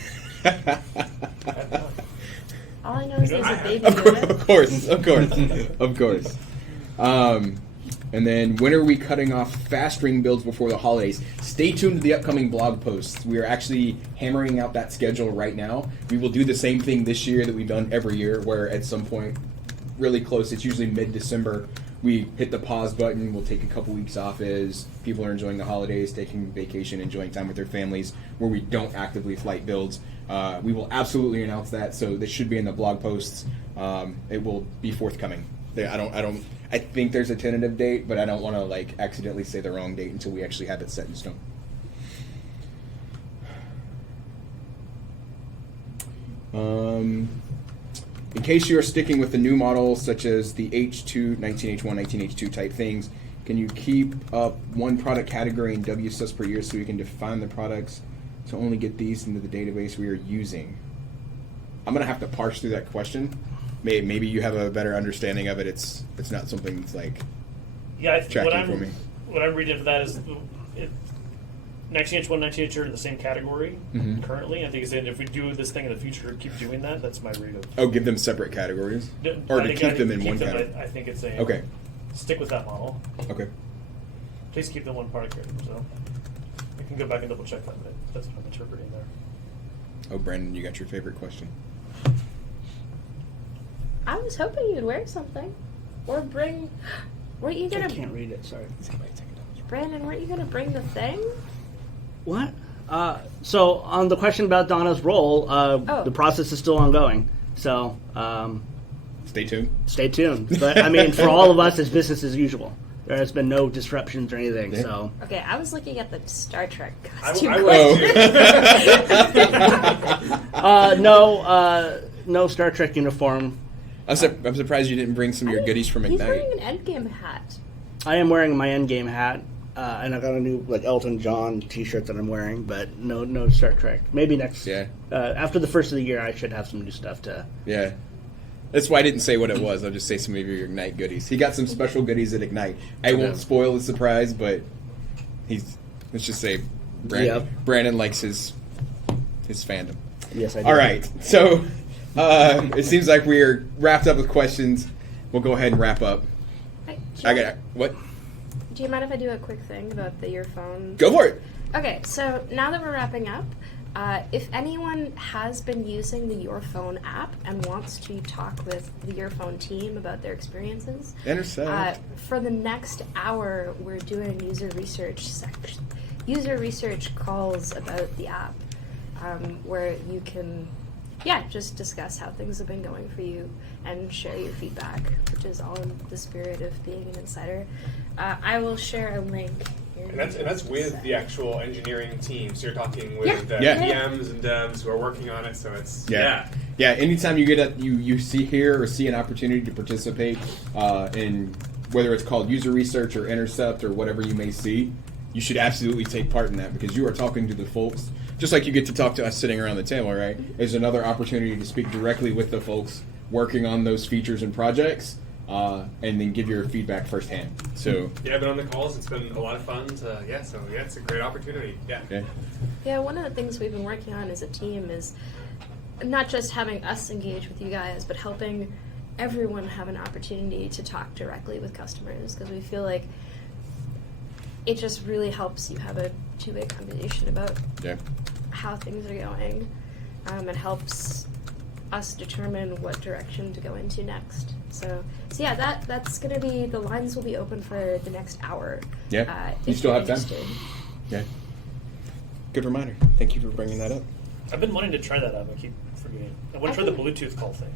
All I know is there's a baby Of course. And then when are we cutting off fast ring builds before the holidays? Stay tuned to the upcoming blog posts. We are actually hammering out that schedule right now. We will do the same thing this year that we've done every year, where at some point really close, it's usually mid-December, we hit the pause button. We'll take a couple weeks off as people are enjoying the holidays, taking vacation, enjoying time with their families, where we don't actively flight builds. We will absolutely announce that, so this should be in the blog posts. It will be forthcoming. I think there's a tentative date, but I don't want to accidentally say the wrong date until we actually have it set in stone. In case you are sticking with the new models, such as the H2, 19H1, 19H2 type things, can you keep up one product category in WSUS per year so we can define the products to only get these into the database we are using? I'm going to have to parse through that question. Maybe you have a better understanding of it. It's not something that's tracking for me. What I'm reading for that is 19H1, 19H2 are in the same category currently. I think it's saying if we do this thing in the future, keep doing that. That's my read of. Oh, give them separate categories, or to keep them in one category. I think it's saying okay. Stick with that model. Okay. Please keep them one product category. So I can go back and double check that, but that's what I'm interpreting there. Oh, Brandon, you got your favorite question. I was hoping you'd wear something, or bring. Weren't you I gonna? can't read it. Sorry. Brandon, weren't you gonna bring the thing? What? So on the question about Donna's role, the process is still ongoing. So Stay tuned. Stay tuned. But I mean, for all of us, it's business as usual. There has been no disruptions or anything. Yeah. So Okay, I was looking at the Star Trek I costume. no Star Trek uniform. I'm surprised you didn't bring some of your goodies from He's Ignite. wearing an Endgame hat. I am wearing my Endgame hat, and I got a new Elton John T-shirt that I'm wearing, but no Star Trek. Maybe next. Yeah. After the first of the year, I should have some new stuff to. Yeah. That's why I didn't say what it was. I'll just say some of your Ignite goodies. He got some special goodies at Ignite. I won't spoil the surprise, but let's just say Brandon likes his fandom. Yes, I do. All right. So it seems like we're wrapped up with questions. We'll go ahead and wrap up. What? Do you mind if I do a quick thing about the earphone? Go for it. Okay, so now that we're wrapping up, if anyone has been using the Your Phone app and wants to talk with the Your Phone team about their experiences, Intercept. for the next hour, we're doing user research calls about the app, where you can, just discuss how things have been going for you and share your feedback, which is all in the spirit of being an insider. I will share a link. And that's with the actual engineering team. So you're talking with Yeah. PMs and devs who are working on it. So it's Yeah. Anytime you get you see an opportunity to participate in whether it's called user research or intercept or whatever you may see, you should absolutely take part in that because you are talking to the folks. Just like you get to talk to us sitting around the table, right? There's another opportunity to speak directly with the folks working on those features and projects. and then give your feedback firsthand. So Yeah, I've been on the calls. It's been a lot of fun. So it's a great opportunity. Yeah. okay. Yeah, one of the things we've been working on as a team is not just having us engage with you guys, but helping everyone have an opportunity to talk directly with customers, because we feel like it just really helps you have a two-way conversation about Yeah. how things are going. It helps us determine what direction to go into next. So yeah, that's gonna be, the lines will be open for the next hour. Yeah. If You still you're have time? interested. Yeah. Good reminder. Thank you for bringing that up. I've been wanting to try that out. I keep forgetting. I want to try the Bluetooth call thing.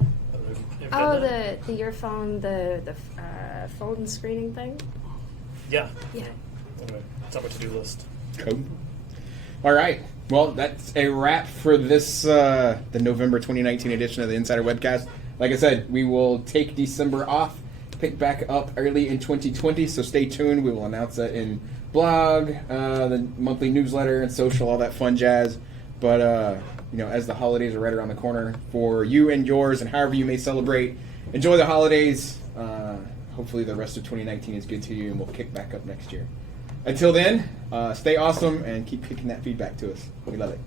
I don't know if you've Oh, done that. the earphone, the phone screening thing. Yeah. Yeah. Anyway, it's on my to-do list. Cool. All right. Well, that's a wrap for this the November 2019 edition of the Insider Webcast. Like I said, we will take December off, pick back up early in 2020. So stay tuned. We will announce that in blog, the monthly newsletter, and social, all that fun jazz. But as the holidays are right around the corner for you and yours, and however you may celebrate, enjoy the holidays. Hopefully, the rest of 2019 is good to you, and we'll kick back up next year. Until then, stay awesome and keep kicking that feedback to us. We love it.